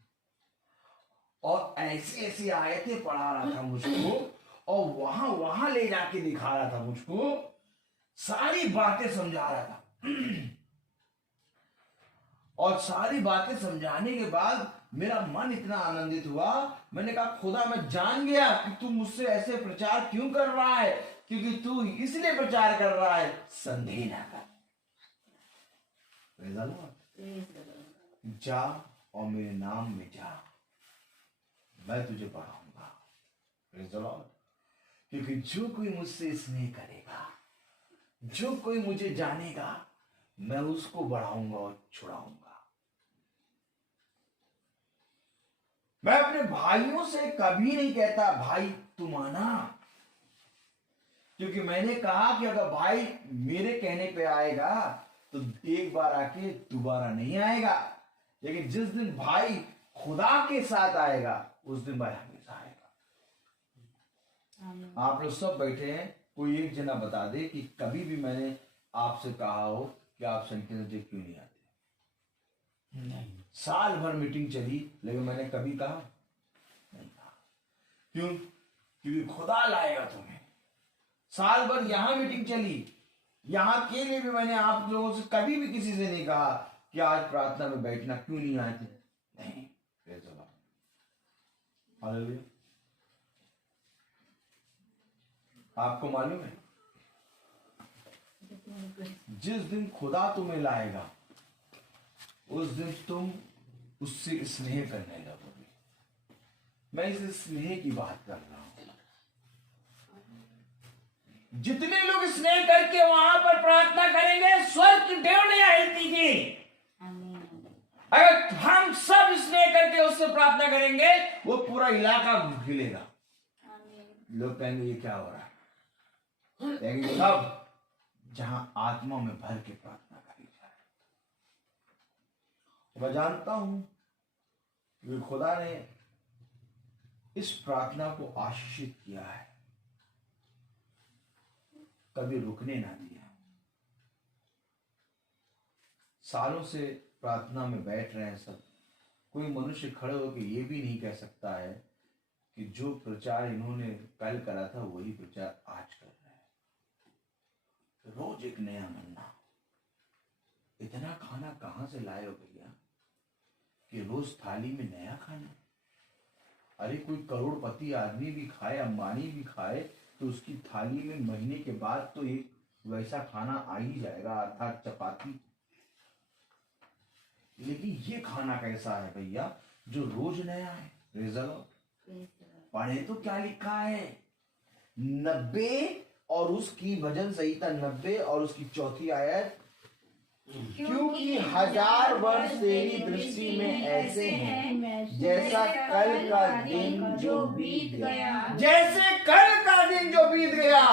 और ऐसी ऐसी आयतें पढ़ा रहा था मुझको, और वहां वहां ले जाके दिखा रहा था मुझको, सारी बातें समझा रहा था। और सारी बातें समझाने के बाद मेरा मन इतना आनंदित हुआ, मैंने कहा खुदा मैं जान गया कि तू मुझसे ऐसे प्रचार क्यों कर रहा है, क्योंकि तू इसलिए प्रचार कर रहा है, संदेह ना कर। जा और मेरे नाम में जा, मैं तुझे बढ़ाऊंगा। Praise the Lord. क्योंकि जो कोई मुझसे स्नेह करेगा, जो कोई मुझे जानेगा, मैं उसको बढ़ाऊंगा और छुड़ाऊंगा। मैं अपने भाइयों से कभी नहीं कहता भाई तुम आना, क्योंकि मैंने कहा कि अगर भाई मेरे कहने पे आएगा तो एक बार आके दोबारा नहीं आएगा, लेकिन जिस दिन भाई खुदा के साथ आएगा उस दिन भाई हमेशा आएगा। आप लोग सब बैठे हैं, कोई एक जना बता दे कि कभी भी मैंने आपसे कहा हो कि आप संकीर्तन क्यों नहीं आते? नहीं। साल भर मीटिंग चली, लेकिन मैंने कभी कहा नहीं कहा। क्यों? क्योंकि खुदा लाएगा तुम्हें। साल भर यहां मीटिंग चली, यहां के लिए भी मैंने आप लोगों से कभी भी किसी से नहीं कहा कि आज प्रार्थना में बैठना क्यों नहीं आते। नहीं। हालेलुया। आपको मालूम है जिस दिन खुदा तुम्हें लाएगा उस दिन तुम उससे स्नेह करने लगोगे। मैं इस स्नेह की बात कर रहा हूं। जितने लोग स्नेह करके वहां पर प्रार्थना करेंगे, स्वर्ग की डेवढ़ियां हिलती। अगर हम सब स्नेह करके उससे प्रार्थना करेंगे, वो पूरा इलाका हिलेगा। लोग कहेंगे ये क्या हो रहा है? कहेंगे सब जहां आत्मा में भर के प्रार्थना करी जाए। मैं जानता हूं कि खुदा ने इस प्रार्थना को आशीषित किया है, कभी रुकने ना दिया। सालों से प्रार्थना में बैठ रहे हैं सब। कोई मनुष्य खड़े होकर ये भी नहीं कह सकता है कि जो प्रचार इन्होंने कल करा था वही प्रचार आज कर रहे हैं। रोज एक नया मन्ना। इतना खाना कहां से लाए हो भैया कि रोज थाली में नया खाना? अरे कोई करोड़पति आदमी भी खाए, अंबानी भी खाए, तो उसकी थाली में महीने के बाद तो एक वैसा खाना आ ही जाएगा, अर्थात चपाती। लेकिन ये खाना कैसा है भैया जो रोज नया है? पढ़े तो क्या लिखा है? 90 और उसकी भजन संहिता 90 और उसकी चौथी आयत, क्योंकि 1000 वर्ष तेरी दृष्टि में ऐसे हैं जैसा कल का दिन जो बीत गया। जैसे कल का दिन जो बीत गया,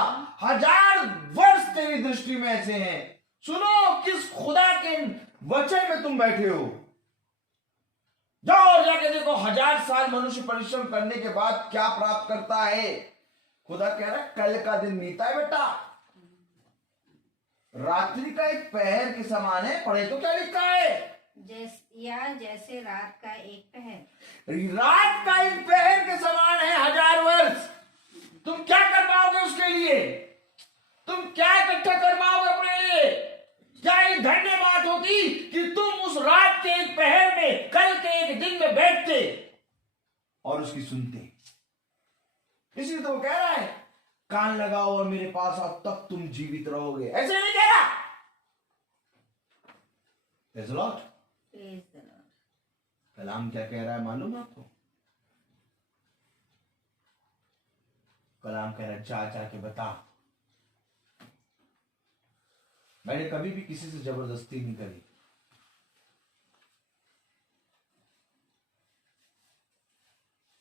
1000 वर्ष तेरी दृष्टि में ऐसे हैं। सुनो, किस खुदा के वचन में तुम बैठे हो? जाओ और जाके देखो 1000 साल मनुष्य परिश्रम करने के बाद क्या प्राप्त करता है। खुदा कह रहा है कल का दिन बीता है बेटा, रात्रि का एक पहर के समान है। पढ़े तो क्या लिखा है? जैसे रात का एक पहर। रात का एक पहर के समान है 1000 वर्ष। तुम क्या कर पाओगे उसके लिए? तुम क्या इकट्ठा कर पाओगे अपने लिए? क्या ये धन्य बात होती कि तुम उस रात के एक पहर में, कल के समझते और उसकी सुनते। इसलिए तो वो कह रहा है कान लगाओ और मेरे पास आओ तब तुम जीवित रहोगे। ऐसे नहीं कह रहा। Praise the Lord। Praise the Lord। कलाम क्या कह रहा है मालूम है आपको? कलाम कह रहा है जा के बता। मैंने कभी भी किसी से जबरदस्ती नहीं करी।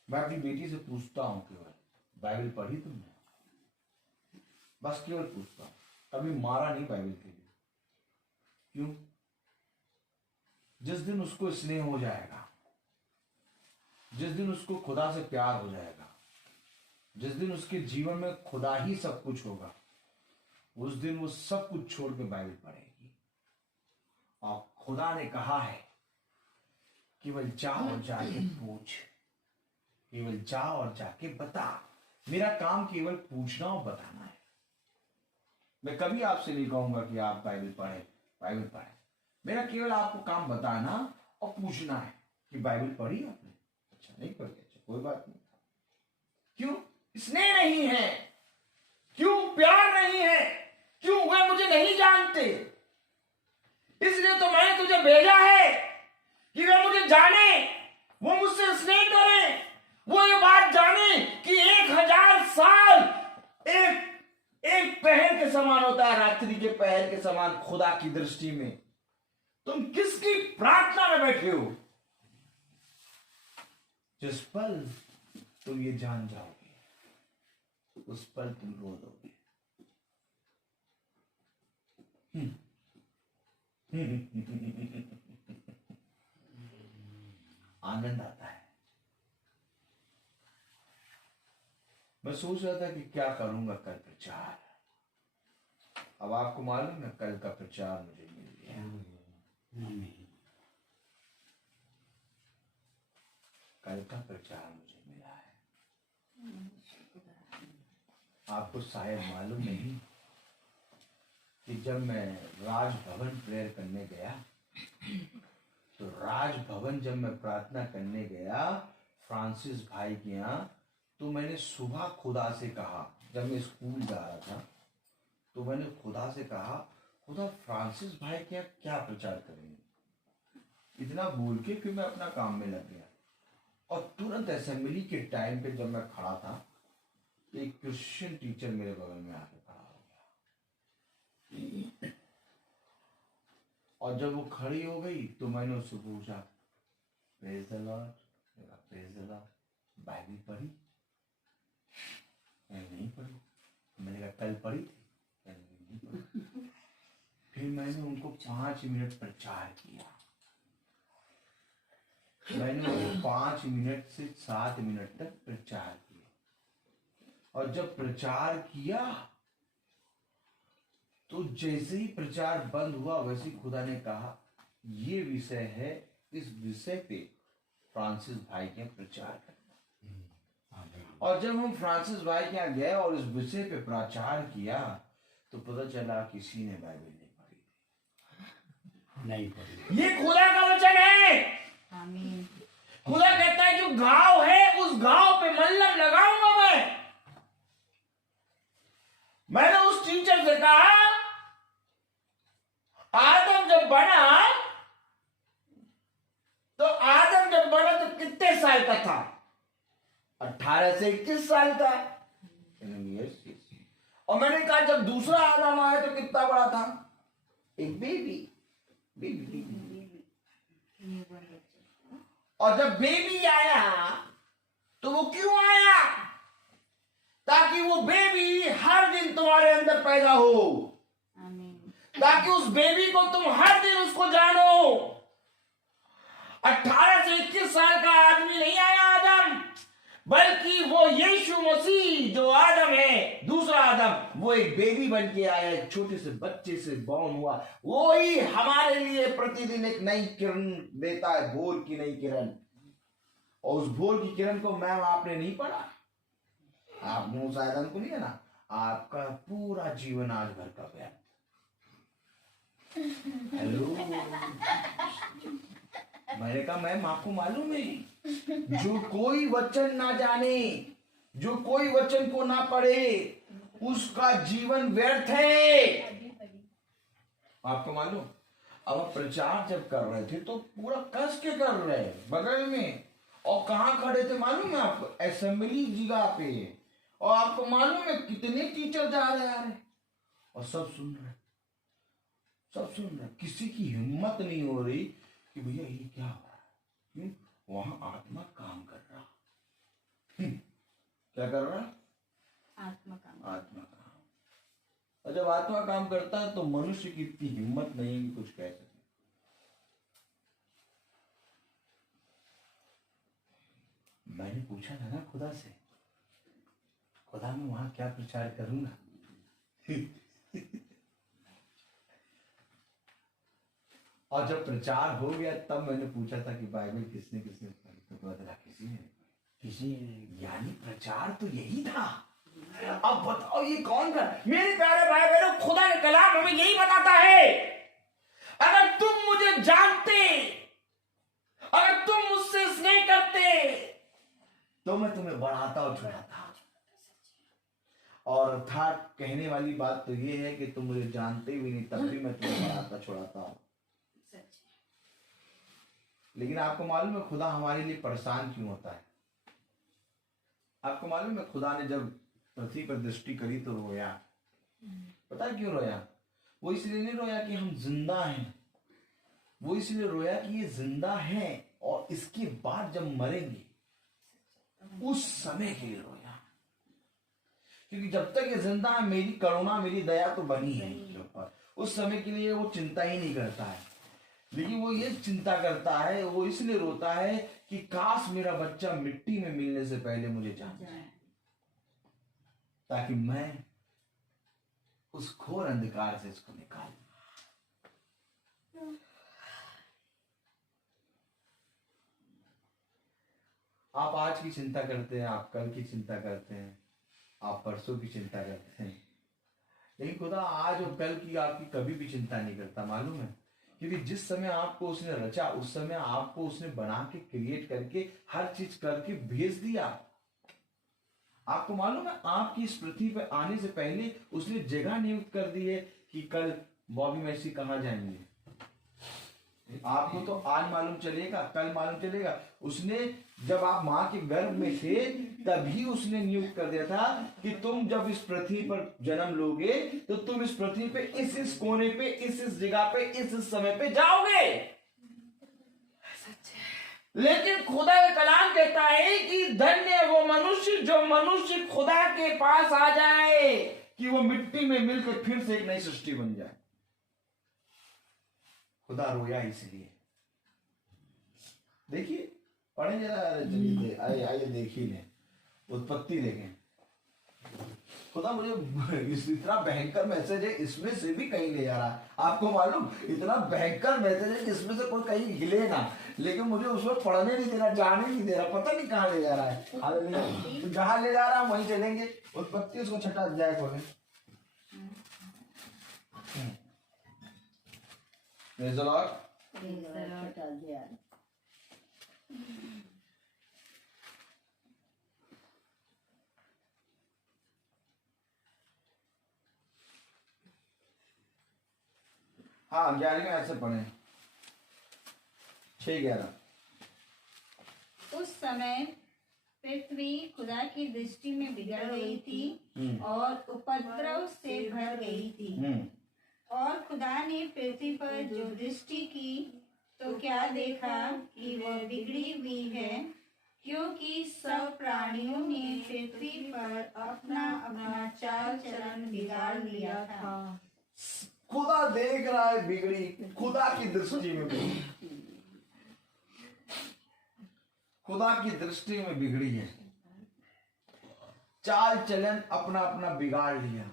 मैं अपनी बेटी से पूछता हूं केवल बाइबल पढ़ी तुमने? बस केवल पूछता हूं, कभी मारा नहीं बाइबल के लिए। क्यों? जिस दिन उसको स्नेह हो जाएगा, जिस दिन उसको खुदा से प्यार हो जाएगा, जिस दिन उसके जीवन में खुदा ही सब कुछ होगा, उस दिन वो सब कुछ छोड़ के बाइबल पढ़ेगी। और खुदा ने कहा है केवल जा और जाके पूछ, केवल जा और जाके बता। मेरा काम केवल पूछना और बताना है। मैं कभी आपसे नहीं कहूंगा कि आप बाइबल पढ़े, बाइबल पढ़े। मेरा केवल आपको काम बताना और पूछना है कि बाइबल पढ़ी आपने? अच्छा नहीं पढ़ी, अच्छा कोई बात नहीं। क्यों? स्नेह नहीं है, क्यों प्यार नहीं है, क्यों वे मुझे नहीं जानते। इसलिए तो मैंने तुझे भेजा है कि वे मुझे जाने, वो मुझसे स्नेह करें, वो ये बात जाने कि 1000 साल एक पहर के समान होता है, रात्रि के पहर के समान खुदा की दृष्टि में। तुम किसकी प्रार्थना में बैठे हो? जिस पल तुम ये जान जाओगे उस पल तुम रो दोगे। आनंद आता है। मैं सोच रहा था कि क्या करूंगा कल प्रचार। अब आपको मालूम है कल का प्रचार मुझे मिल गया। कल का प्रचार मुझे मिला है। आपको शायद मालूम नहीं कि जब मैं राजभवन प्रेयर करने गया, तो राजभवन जब मैं प्रार्थना करने गया फ्रांसिस भाई के यहाँ, तो मैंने सुबह खुदा से कहा, जब मैं स्कूल जा रहा था तो मैंने खुदा से कहा, खुदा फ्रांसिस भाई के यहाँ क्या प्रचार करेंगे। इतना बोल के फिर मैं अपना काम में लग गया। और तुरंत असेंबली के टाइम पे जब मैं खड़ा था तो एक क्रिश्चियन टीचर मेरे बगल में आके खड़ा हो गया। और जब वो खड़ी हो गई तो मैंने उससे पूछा, praise the Lord, praise the Lord, Bible पढ़ी? नहीं पढ़ी। मैंने कहा कल पढ़ी थी? नहीं पढ़ी। फिर मैंने उनको 5 मिनट प्रचार किया। मैंने उनको 5 मिनट से 7 मिनट तक प्रचार किया। और जब प्रचार किया तो जैसे ही प्रचार बंद हुआ वैसे ही खुदा ने कहा ये विषय है, इस विषय पे फ्रांसिस भाई के प्रचार करना। और जब हम फ्रांसिस भाई के यहाँ गए और इस विषय पे प्रचार किया तो पता चला किसी ने बाइबल नहीं पढ़ी। ये खुदा का वचन है। आमीन। खुदा कहता है जो घाव है उस घाव पे मल्लम लगाऊंगा मैंने उस टीचर से कहा, आदम जब बना तो कितने साल का था? 18 से 21 साल का। और मैंने कहा जब दूसरा आदम आया तो कितना बड़ा था? एक बेबी। और जब बेबी आया तो वो क्यों आया? ताकि वो बेबी हर दिन तुम्हारे अंदर पैदा हो, ताकि उस बेबी को तुम हर दिन उसको जानो। 18 से 21 साल का आदमी नहीं आया आदम, बल्कि वो यीशु मसीह जो आदम है, दूसरा आदम, वो एक बेबी बन के आया, एक छोटे से बच्चे से बॉर्न हुआ। वो ही हमारे लिए प्रतिदिन एक नई किरण देता है, भोर की नई किरण। और उस भोर की किरण को मैम आपने नहीं पढ़ा, आपने उस आदम को नहीं है ना, आपका पूरा जीवन आज भर का व्यर्थ। हेलो मैंने कहा मैम आपको मालूम है, जो कोई वचन ना जाने, जो कोई वचन को ना पढ़े, उसका जीवन व्यर्थ है। आपको मालूम, अब आप प्रचार जब कर रहे थे तो पूरा कस के कर रहे बगल में, और कहाँ खड़े थे मालूम है आपको? असेंबली जगह पे। और आपको मालूम है कितने टीचर जा रहे हैं और सब सुन रहे, सब सुन रहे। किसी की हिम्मत नहीं हो रही कि भैया ये क्या हो रहा है। क्यों? वहां आत्मा काम कर रहा। क्या कर रहा? आत्मा काम। आत्मा काम। और जब आत्मा काम करता है तो मनुष्य की इतनी हिम्मत नहीं है कि कुछ कह सके। मैंने पूछा था ना खुदा से, खुदा मैं वहां क्या प्रचार करूंगा? और जब प्रचार हो गया तब मैंने पूछा था कि बाइबल किसने किसने पढ़ी, तो पता लगा किसी ने। यानी प्रचार तो यही था। अब बताओ ये कौन था? मेरे प्यारे भाई बहनों, खुदा का कलाम हमें यही बताता है, अगर तुम मुझे जानते, अगर तुम मुझसे स्नेह करते तो मैं तुम्हें बढ़ाता और छुड़ाता। और अर्थात कहने वाली बात तो ये है कि तुम मुझे जानते भी नहीं तब भी मैं तुम्हें बढ़ाता छुड़ाता हूं। लेकिन आपको मालूम है खुदा हमारे लिए परेशान क्यों होता है? आपको मालूम है खुदा ने जब पृथ्वी पर दृष्टि करी तो रोया। पता है क्यों रोया? वो इसलिए नहीं रोया कि हम जिंदा हैं, वो इसलिए रोया कि ये जिंदा है और इसके बाद जब मरेंगे उस समय के लिए रोया। क्योंकि जब तक ये जिंदा है मेरी करुणा मेरी दया तो बनी है इनके ऊपर, उस समय के लिए वो चिंता ही नहीं करता है। लेकिन वो ये चिंता करता है, वो इसलिए रोता है कि काश मेरा बच्चा मिट्टी में मिलने से पहले मुझे जान जाए, ताकि मैं उस घोर अंधकार से इसको निकाल। आप आज की चिंता करते हैं, आप कल की चिंता करते हैं, आप परसों की चिंता करते हैं, लेकिन खुदा आज और कल की आपकी कभी भी चिंता नहीं करता। मालूम है? क्योंकि जिस समय आपको उसने रचा उस समय आपको उसने बना के क्रिएट करके हर चीज करके भेज दिया। आपको मालूम है आपकी इस पृथ्वी पर आने से पहले उसने जगह नियुक्त कर दी है कि कल बॉबी मैसी कहाँ जाएंगे। आपको तो आज मालूम चलेगा, कल मालूम चलेगा। उसने जब आप माँ के गर्भ में थे तभी उसने नियुक्त कर दिया था कि तुम जब इस पृथ्वी पर जन्म लोगे तो तुम इस पृथ्वी पे इस कोने पे इस जगह पे इस समय पे जाओगे। लेकिन खुदा का कलाम कहता है कि धन्य है वो मनुष्य जो मनुष्य खुदा के पास आ जाए कि वो मिट्टी में मिलकर फिर से एक नई सृष्टि बन जाए। खुदा रोया इसलिए। देखिए पढ़े जरा, चलिए आइए देखिए ले उत्पत्ति देखें। खुदा मुझे इतना भयंकर मैसेज है, इसमें से भी कहीं ले जा रहा है। आपको मालूम इतना भयंकर मैसेज है जिसमें से कोई कहीं हिले ना, लेकिन मुझे उसमें पढ़ने नहीं दे रहा, जाने नहीं दे रहा, पता नहीं कहाँ ले जा रहा है। हालेलुया। जहां ले जा रहा है वहीं चलेंगे। उत्पत्ति उसको 6 अध्याय खोलें। Praise the Lord. हाँ 11वें ऐसे पढ़े 6:11। उस समय पृथ्वी खुदा की दृष्टि में बिगड़ गई थी और उपद्रव से भर गई थी। और खुदा ने पृथ्वी पर जो दृष्टि की तो क्या देखा कि वह बिगड़ी हुई है, क्योंकि सब प्राणियों ने पृथ्वी पर अपना अपना चाल चलन बिगाड़ लिया था। खुदा देख रहा है बिगड़ी, खुदा की दृष्टि में बिगड़ी, खुदा की दृष्टि में बिगड़ी है। चाल चलन अपना अपना बिगाड़ लिया।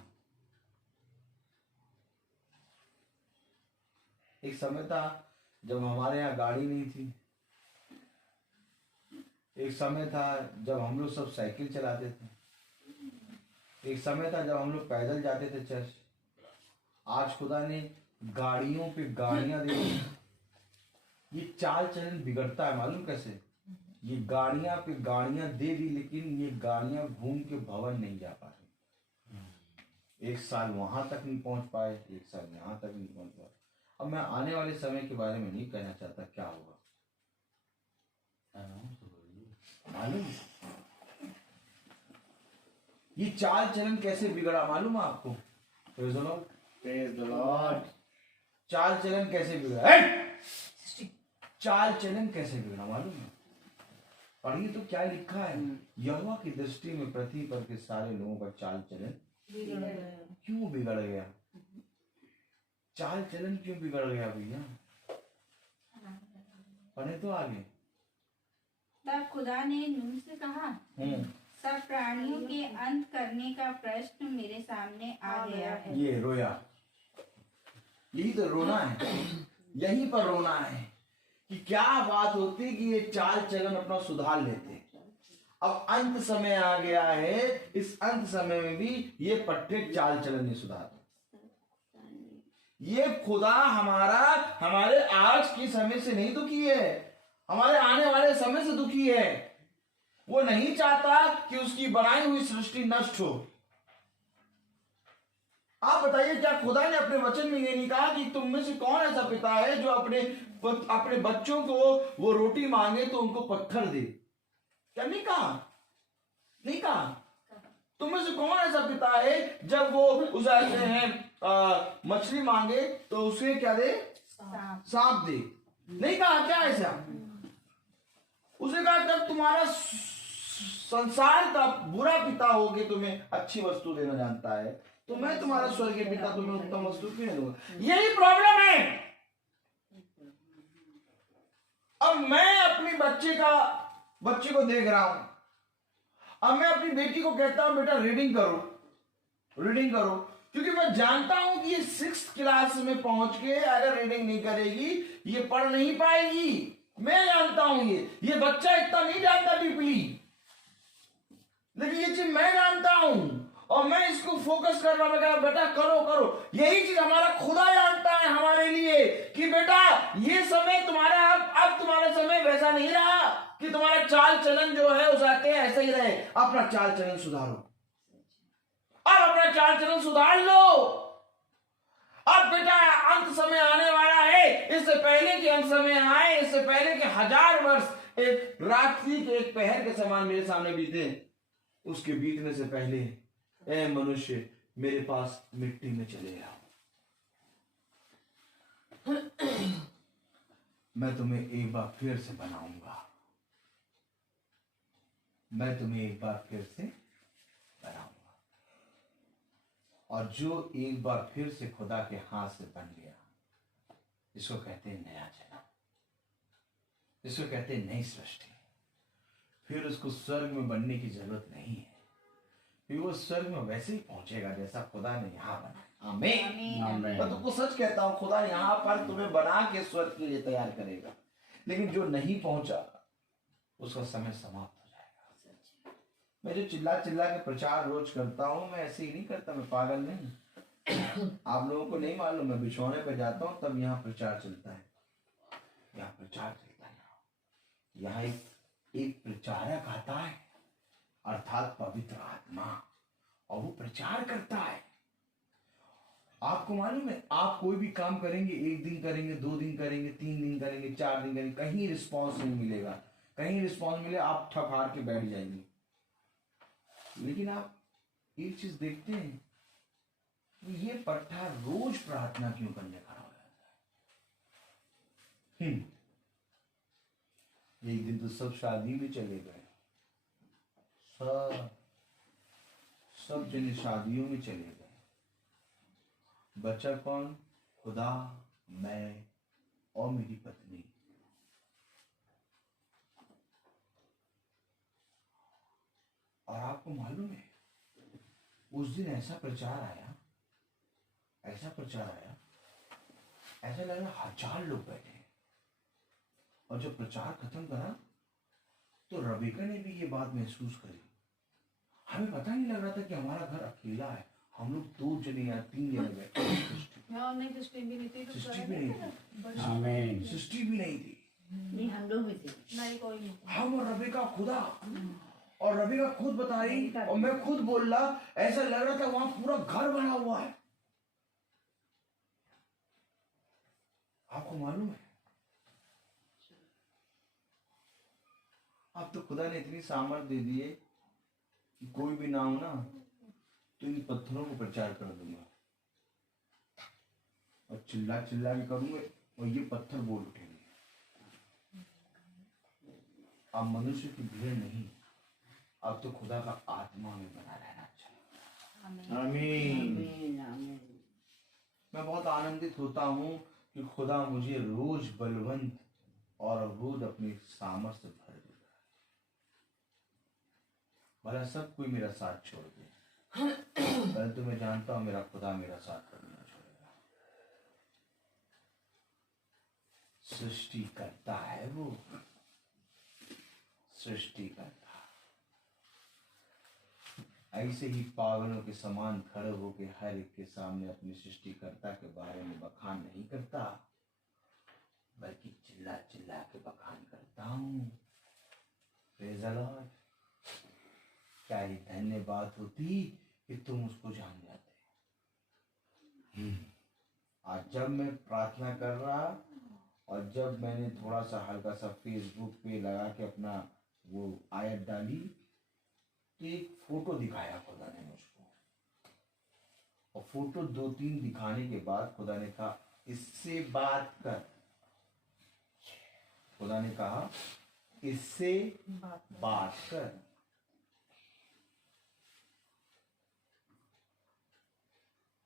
एक समय था जब हमारे यहाँ गाड़ी नहीं थी, एक समय था जब हम लोग सब साइकिल चलाते थे, एक समय था जब हम लोग पैदल जाते थे चर्च। आज खुदा ने गाड़ियों पे गाड़ियां दे दी। ये चाल चलन बिगड़ता है, मालूम कैसे? ये गाड़ियां पे गाड़ियां दे दी, लेकिन ये गाड़ियां घूम के भवन नहीं जा पा रही। एक साल वहां तक नहीं पहुंच पाए, एक साल यहाँ तक नहीं पहुंच पाए। अब मैं आने वाले समय के बारे में नहीं कहना चाहता क्या होगा, मालूम? ये चाल चलन कैसे बिगड़ा मालूम है आपको? Praise the Lord. Praise the Lord. चाल चलन कैसे बिगड़ा? चाल चलन कैसे बिगड़ा मालूम है? पढ़िए तो क्या लिखा है, यहोवा की दृष्टि में पृथ्वी पर के सारे लोगों का चाल चलन क्यों बिगड़ गया? चाल चलन क्यों बिगड़ गया भैया? पढ़े तो आगे। तब खुदा ने नूह से कहा, सब प्राणियों के अंत करने का प्रश्न मेरे सामने आ गया है। ये रोया, यही तो रोना है, यहीं पर रोना है कि क्या बात होती कि ये चाल चलन अपना सुधार लेते। अब अंत समय आ गया है, इस अंत समय में भी ये पट्टे चाल चलन नहीं सुधारते। ये खुदा हमारे आज के समय से नहीं दुखी है, हमारे आने वाले समय से दुखी है। वो नहीं चाहता कि उसकी बनाई हुई सृष्टि नष्ट हो। आप बताइए, क्या खुदा ने अपने वचन में ये नहीं कहा कि तुम में से कौन ऐसा पिता है जो अपने बच्चों को वो रोटी मांगे तो उनको पत्थर दे? क्या नहीं कहा? नहीं कहा। तुम में से कौन ऐसा पिता है जब वो उसे ऐसे हैं मछली मांगे तो उसे क्या दे? सांप दे। नहीं कहा क्या ऐसा? उसे कहा जब तुम्हारा संसार का बुरा पिता होगे तुम्हें अच्छी वस्तु देना जानता है, तो मैं तुम्हारा स्वर्गीय पिता तुम्हें उत्तम वस्तु क्यों नहीं दूंगा? यही प्रॉब्लम है। अब मैं अपनी बच्चे को देख रहा हूं, अब मैं अपनी बेटी को कहता हूं बेटा रीडिंग करो, क्योंकि मैं जानता हूं कि ये 6th क्लास में पहुंच के अगर रीडिंग नहीं करेगी ये पढ़ नहीं पाएगी। मैं जानता हूं ये बच्चा इतना नहीं जानता डीपली, लेकिन ये चीज मैं जानता हूं और मैं इसको फोकस कर रहा हूं, बेटा करो। यही चीज हमारा खुदा जानता है हमारे लिए कि बेटा ये समय तुम्हारा अब तुम्हारा समय वैसा नहीं रहा कि तुम्हारा चाल चलन जो है उस आते ऐसा ही रहे। अपना चाल चलन सुधारो, अब अपना चाल चलन सुधार लो। अब बेटा अंत समय आने वाला है, इससे पहले कि अंत समय आए, इससे पहले कि 1000 वर्ष एक रात्रि के एक पहर के समान मेरे सामने बीते, उसके बीतने से पहले ए मनुष्य मेरे पास मिट्टी में चले आओ, मैं तुम्हें एक बार फिर से बनाऊंगा, मैं तुम्हें एक बार फिर से बनाऊंगा। और जो एक बार फिर से खुदा के हाथ से बन गया, इसको कहते हैं नया जन्म, इसको कहते हैं नई सृष्टि। फिर उसको स्वर्ग में बनने की जरूरत नहीं है, फिर वो स्वर्ग में वैसे ही पहुंचेगा जैसा खुदा ने यहाँ बनाया। आमीन। मैं तुमको सच कहता हूं, खुदा यहाँ पर तुम्हें बना के स्वर्ग के लिए तैयार करेगा, लेकिन जो नहीं पहुंचा उसका समय समाप्त हो जाएगा। मैं जो चिल्ला के प्रचार रोज करता हूँ, मैं ऐसे ही नहीं करता, मैं पागल नहीं। आप लोगों को नहीं मालूम, मैं बिछौने पे जाता हूँ तब यहाँ प्रचार चलता है, यहाँ प्रचार चलता है। यहाँ एक प्रचारक आता है, अर्थात पवित्र आत्मा, और वो प्रचार करता है। आपको मालूम है, आप कोई भी काम करेंगे, 1 दिन करेंगे, 2 दिन करेंगे, 3 दिन करेंगे, 4 दिन करेंगे, कहीं रिस्पॉन्स नहीं मिलेगा, कहीं रिस्पॉन्स मिले आप ठप हार के बैठ जाएंगे। लेकिन आप एक चीज देखते हैं, ये पट्टा रोज प्रार्थना क्यों करने खड़ा हो जाता है? एक दिन तो सब शादी में चले गए, सब जने शादियों में चले गए, बचा कौन? खुदा, मैं और मेरी पत्नी। और आपको मालूम है, उस दिन ऐसा प्रचार आया, ऐसा लगा 1000 लोग बैठे। और जब प्रचार खत्म करा तो रबीका ने भी ये बात महसूस करी। हमें पता नहीं लग रहा था कि हमारा घर अकेला है, हम लोग 2 जने या 3 जने बैठे। सृष्टि भी नहीं थी। नहीं हम लोग भी थे। नहीं कोई नहीं। हम और रबी का खुदा, और रबी का खुद बताई और मैं खुद बोल रहा, ऐसा लग रहा था वहां पूरा घर बना हुआ है। आपको मालूम है, अब तो खुदा ने इतनी सामर्थ दे दी है कि कोई भी ना हो ना तो इन पत्थरों को प्रचार कर दूंगा और चिल्ला चिल्ला के करूंगा और ये पत्थर बोल उठेंगे। अब मनुष्य की भीड़ नहीं, अब तो खुदा का आत्मा में बना रहना चाहिए। आमीन। आमीन आमीन। मैं बहुत आनंदित होता हूँ कि खुदा मुझे रोज बलवंत और रोज अपनी सामर्थ से भर देगा। भला सब कोई मेरा साथ छोड़ दे, परंतु मैं जानता हूँ मेरा खुदा मेरा साथ कभी ना छोड़ेगा। सृष्टि करता है वो, सृष्टि करता। ऐसे ही पागलों के समान खड़े होकर हर एक के सामने अपने सृष्टिकर्ता के बारे में बखान नहीं करता, बल्कि चिल्ला चिल्ला के बखान करता हूँ। Praise the Lord. क्या ही धन्य बात होती कि तुम उसको जान जाते। आज जब मैं प्रार्थना कर रहा और जब मैंने थोड़ा सा हल्का सा फेसबुक पे लगा के अपना वो आयत डाली तो एक फोटो दिखाया खुदा ने मुझको, और फोटो 2-3 दिखाने के बाद खुदा ने कहा इससे बात कर। खुदा ने कहा इससे बात कर।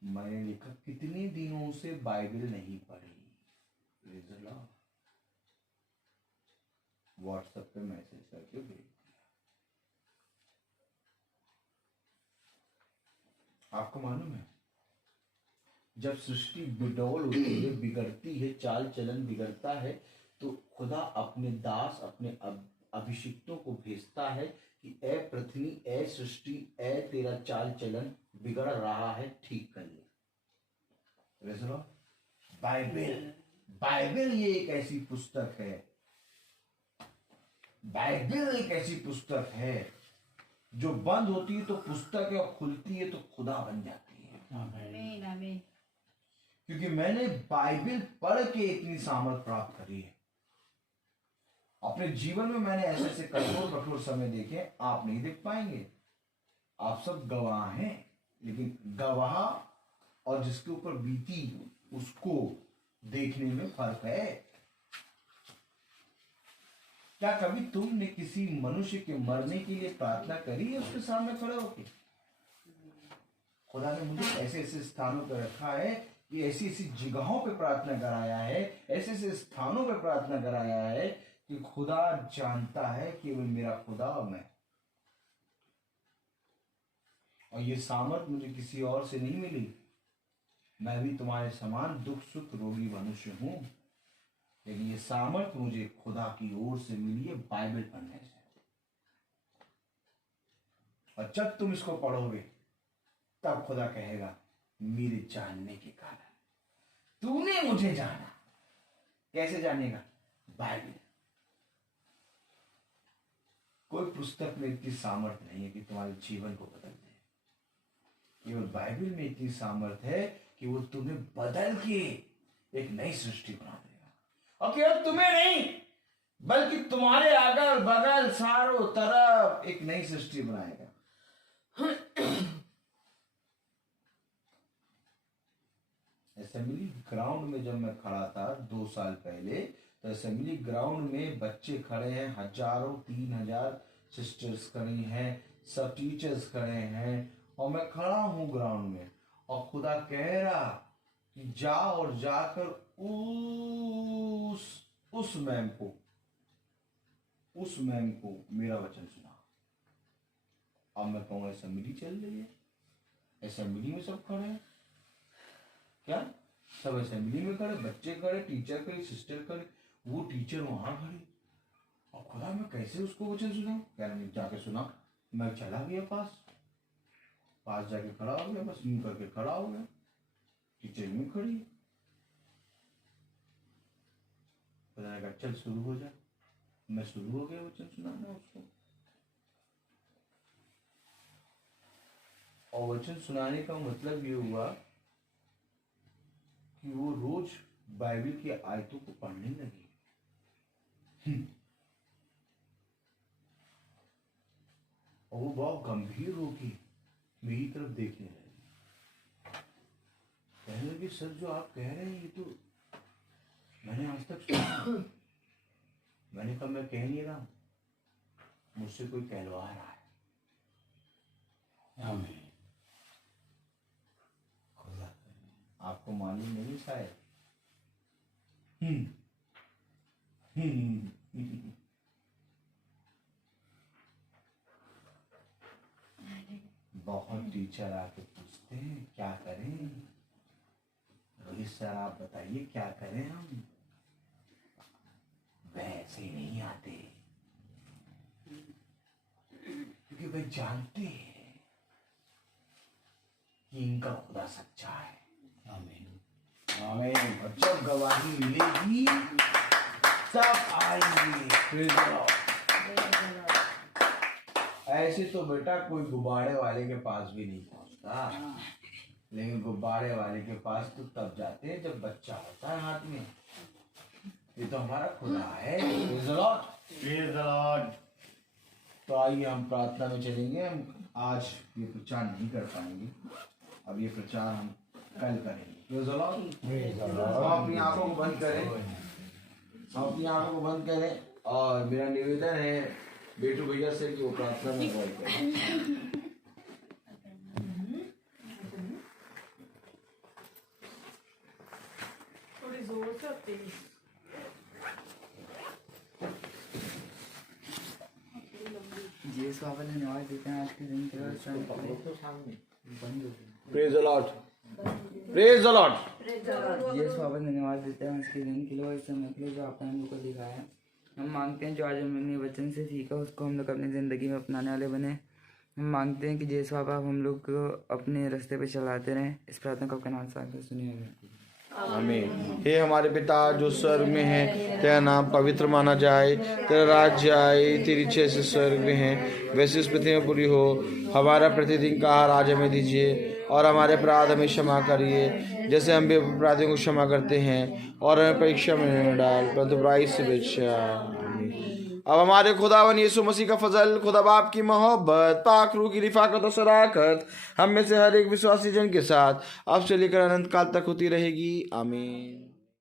मैंने लिखा कितने दिनों से बाइबल नहीं पढ़ी। व्हाट्सएप पे मैसेज करके भेज दिया। आपको मालूम है, जब सृष्टि बिडौल होती है, बिगड़ती है, चाल चलन बिगड़ता है, तो खुदा अपने दास, अपने अभिषिक्तों को भेजता है कि ए पृथ्वी, ए सृष्टि, ए तेरा चाल चलन बिगड़ रहा है, ठीक कर ले। बाइबल, बाइबल ये एक ऐसी पुस्तक है, बाइबल एक ऐसी पुस्तक है जो बंद होती है तो पुस्तक है और खुलती है तो खुदा बन जाती है। आमीन आमीन। क्योंकि मैंने बाइबल पढ़ के इतनी सामर्थ प्राप्त करी है। अपने जीवन में मैंने ऐसे ऐसे कठोर कठोर समय देखे, आप नहीं देख पाएंगे, आप सब गवाह हैं, लेकिन गवाह और जिसके ऊपर बीती उसको देखने में फर्क है। क्या कभी तुमने किसी मनुष्य के मरने के लिए प्रार्थना करी है उसके सामने खड़े होके? खुदा ने मुझे ऐसे ऐसे स्थानों पर रखा है, ये ऐसी ऐसी जगहों पे प्रार्थना कराया है, ऐसे ऐसे स्थानों पे प्रार्थना कराया है कि खुदा जानता है कि वो मेरा खुदा और मैं। और ये सामर्थ मुझे किसी और से नहीं मिली। मैं भी तुम्हारे समान दुख सुख रोगी मनुष्य हूं, लेकिन ये सामर्थ मुझे खुदा की ओर से मिली है बाइबल पढ़ने से। और जब तुम इसको पढ़ोगे तब खुदा कहेगा मेरे जानने के कारण तूने मुझे जाना। कैसे जानेगा? बाइबल। कोई पुस्तक में इतनी सामर्थ नहीं है कि तुम्हारे जीवन को बदल दे। केवल बाइबल में इतनी सामर्थ है कि वो तुम्हें बदल के एक नई सृष्टि बना देगा। और केवल तुम्हें नहीं, बल्कि तुम्हारे अगल बगल चारों तरफ एक नई सृष्टि बनाएगा। असेंबली ग्राउंड में जब मैं खड़ा था 2 साल पहले, तो असेंबली ग्राउंड में बच्चे खड़े हैं, हजारों 3000 सिस्टर्स खड़ी हैं, सब टीचर्स खड़े हैं, और मैं खड़ा हूं ग्राउंड में, और खुदा कह रहा कि जा और जाकर उस मैम को मेरा वचन सुना। अब मैं कहूँ असेंबली चल रही है, असेंबली में सब खड़े हैं, क्या सब असेंबली में खड़े, बच्चे खड़े, टीचर खड़े, सिस्टर खड़े, वो टीचर वहां खड़ी, और खुदा मैं कैसे उसको वचन सुनाऊं? क्या नहीं जाके सुना। मैं चला गया पास जाके खड़ा हो गया, बस यूं करके खड़ा हो गया, टीचर यूं खड़ी। खुदा मैंने कहा चल शुरू हो जा। मैं शुरू हो गया वचन सुनाना उसको, और वचन सुनाने का मतलब ये हुआ कि वो रोज बाइबल की आयतों को पढ़ने लगी। और वो बहुत गंभीर होगी मेरी तरफ देखने लगी। कहने लगी सर जो आप कह रहे हैं ये तो मैंने आज तक सुना। मैंने कहा मैं कह नहीं रहा हूं, मुझसे कोई कहलवा रहा है। आमीन। आपको मालूम नहीं शायद। बहुत टीचर आके पूछते हैं क्या करें, रोहित सर आप बताइए क्या करें हम। वैसे नहीं आते क्योंकि वे जानते हैं कि इनका खुदा सच्चा है। आमीन। आमीन। और जब गवाही मिलेगी तब आएंगे। Praise the Lord। ऐसे तो बेटा कोई गुब्बारे वाले के पास भी नहीं पहुंचता, लेकिन गुब्बारे वाले के पास तो तब जाते हैं जब बच्चा होता है हाथ में। ये तो हमारा खुदा है। Praise the Lord। Praise the Lord। तो आइए हम प्रार्थना में चलेंगे। हम आज ये प्रचार नहीं कर पाएंगे, अब ये प्रचार हम कल करेंगे। Praise the Lord। हम अपनी आंखों को बंद करें, हम अपनी आंखों को बंद करें, और मेरा निवेदन है बेटू भैया से कि वो प्रार्थना में गौर करें। थोड़ी जोर से और तेज। जीएस बाबा धन्यवाद देते हैं आज के दिन के लिए। Praise the Lord। Praise the Lord। जीएस बाबा धन्यवाद देते हैं आज के दिन के लिए और इस समय के लिए जो आपने हम लोग को दिखाया है। हम मांगते हैं जो आज हमने वचन से सीखा उसको हम लोग अपनी ज़िंदगी में अपनाने वाले बने। हम मांगते हैं कि जीएस बाबा हम लोग को अपने रास्ते पे चलाते रहें। इस प्रार्थना को आपके नाम से आकर सुनिए। आमीन। हे हमारे पिता जो स्वर्ग में है, तेरा नाम पवित्र माना जाए, तेरा राज्य आए, तेरी इच्छा से स्वर्ग में है वैसे इस पृथ्वी में पूरी हो। हमारा प्रतिदिन का आहार आज हमें दीजिए, और हमारे अपराध हमें क्षमा करिए जैसे हम भी अपराधियों को क्षमा करते हैं, और हमें परीक्षा में न डाल परंतु बुराई से बचा। अब हमारे खुदावन यीशु मसीह का फजल, खुदा बाप की मोहब्बत, पाक रूह की रिफाकत और शराकत हम में से हर एक विश्वासी जन के साथ अब से लेकर अनंत काल तक होती रहेगी। आमीन।